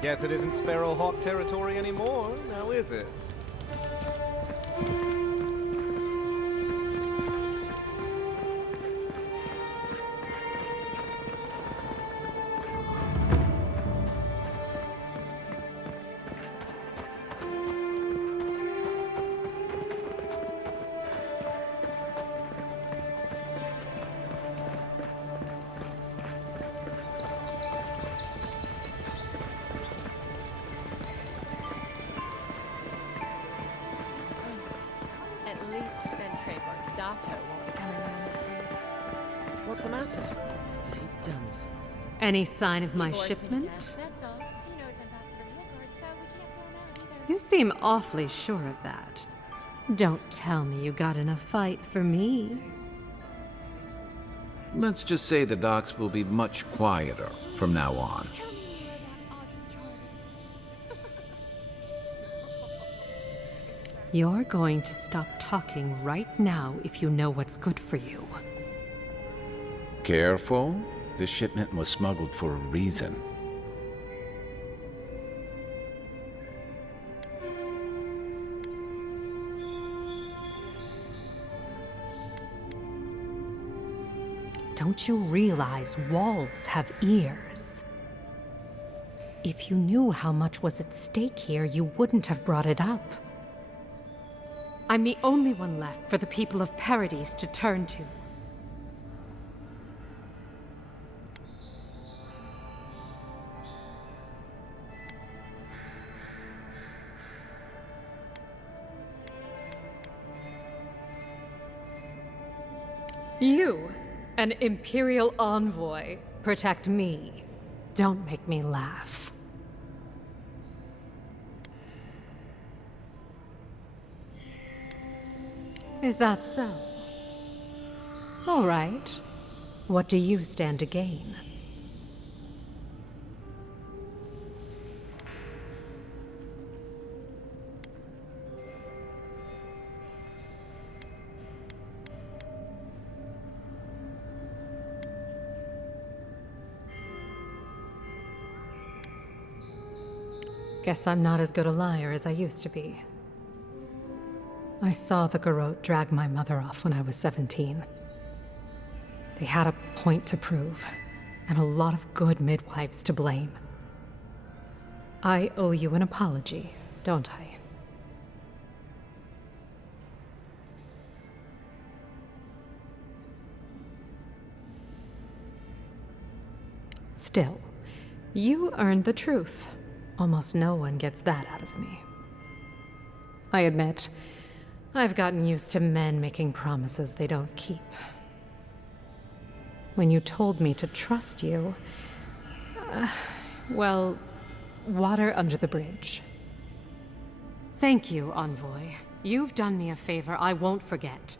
Guess it isn't Sparrowhawk territory anymore, now is it? What's the matter? Has he done something? Any sign of my shipment? That's all. He knows Ambassador Hillguard, so we can't throw him out either. You seem awfully sure of that. Don't tell me you got in a fight for me. Let's just say the docks will be much quieter from now on. You're going to stop talking right now if you know what's good for you. Careful. This shipment was smuggled for a reason. Don't you realize walls have ears? If you knew how much was at stake here, you wouldn't have brought it up. I'm the only one left for the people of Paradise to turn to. You, an Imperial envoy, protect me. Don't make me laugh. Is that so? All right. What do you stand to gain? Guess I'm not as good a liar as I used to be. I saw the Garrote drag my mother off when I was 17. They had a point to prove, and a lot of good midwives to blame. I owe you an apology, don't I? Still, you earned the truth. Almost no one gets that out of me. I admit, I've gotten used to men making promises they don't keep. When you told me to trust you, well, water under the bridge. Thank you, Envoy. You've done me a favor I won't forget.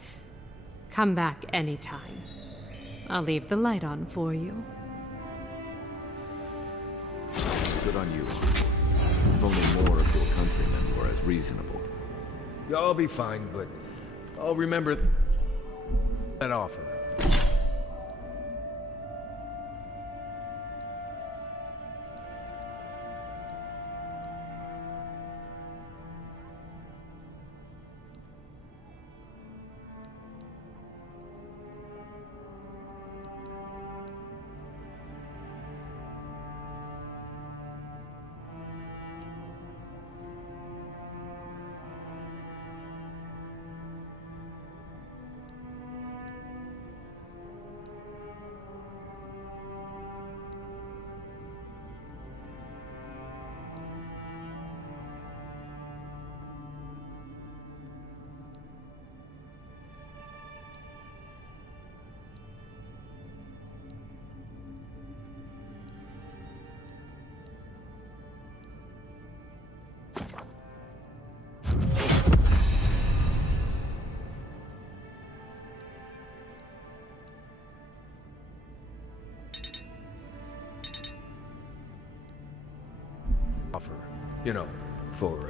Come back anytime. I'll leave the light on for you. Good on you, Envoy. If only more of your countrymen were as reasonable. Yeah, I'll be fine, but I'll remember that offer. Offer, you know, for,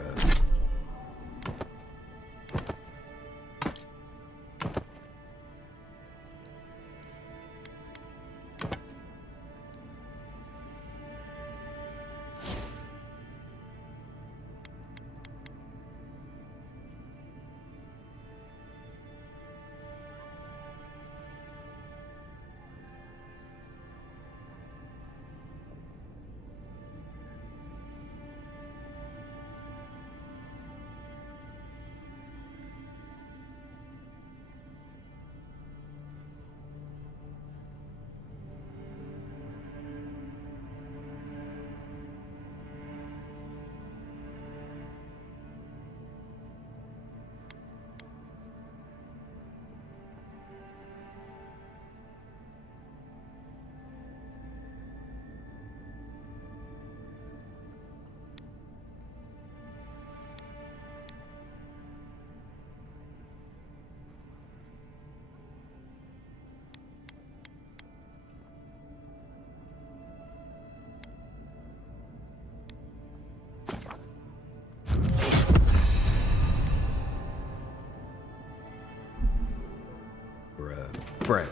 Fred.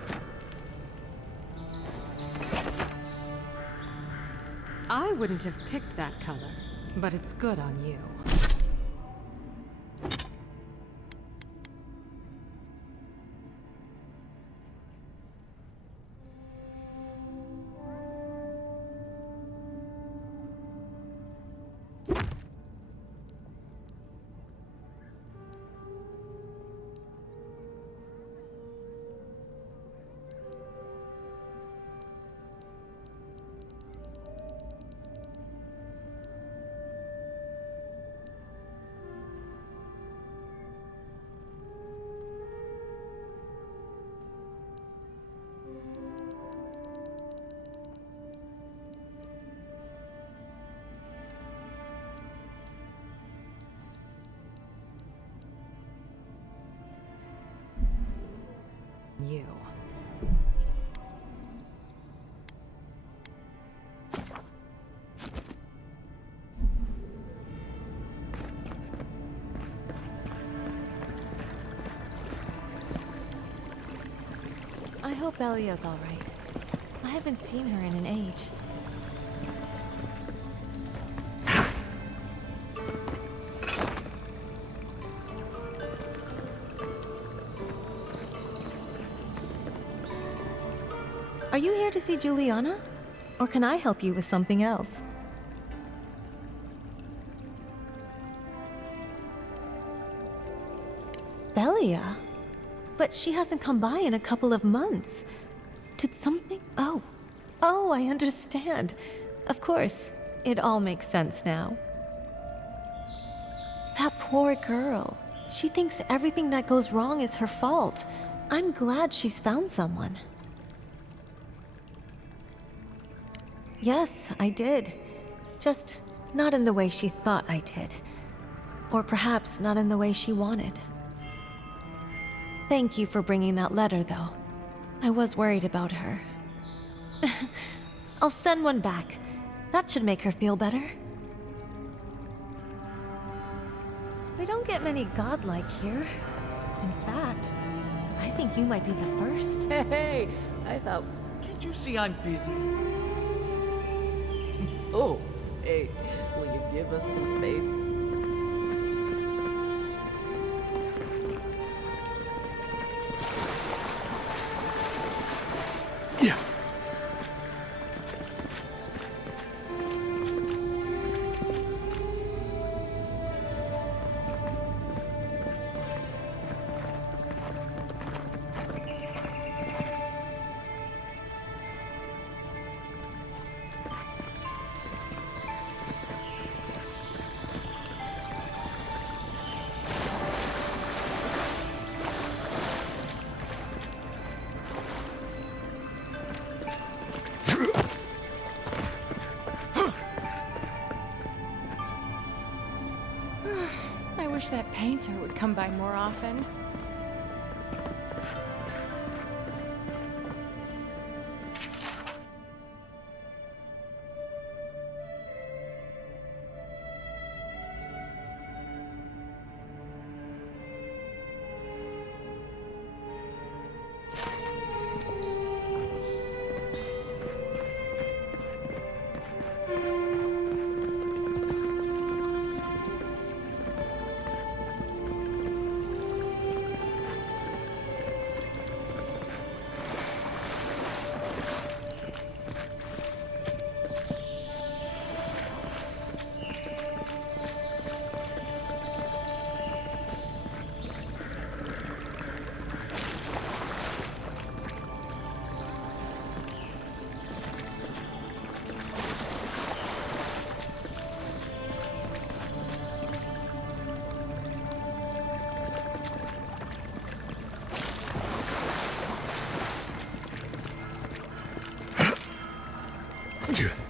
I wouldn't have picked that color, but it's good on you. You. I hope Elia's all right. I haven't seen her in an age. Are you here to see Juliana? Or can I help you with something else? Belia? But she hasn't come by in a couple of months. Did something? Oh, I understand. Of course, it all makes sense now. That poor girl. She thinks everything that goes wrong is her fault. I'm glad she's found someone. Yes, I did. Just Not in the way she thought I did. Or perhaps not in the way she wanted. Thank you for bringing that letter, though. I was worried about her. I'll send one back. That should make her feel better. We don't get many godlike here. In fact, I think you might be the first. Hey, I thought... Can't you see I'm busy? Oh, hey, will you give us some space? Yeah. I wish that painter would come by more often. Yeah.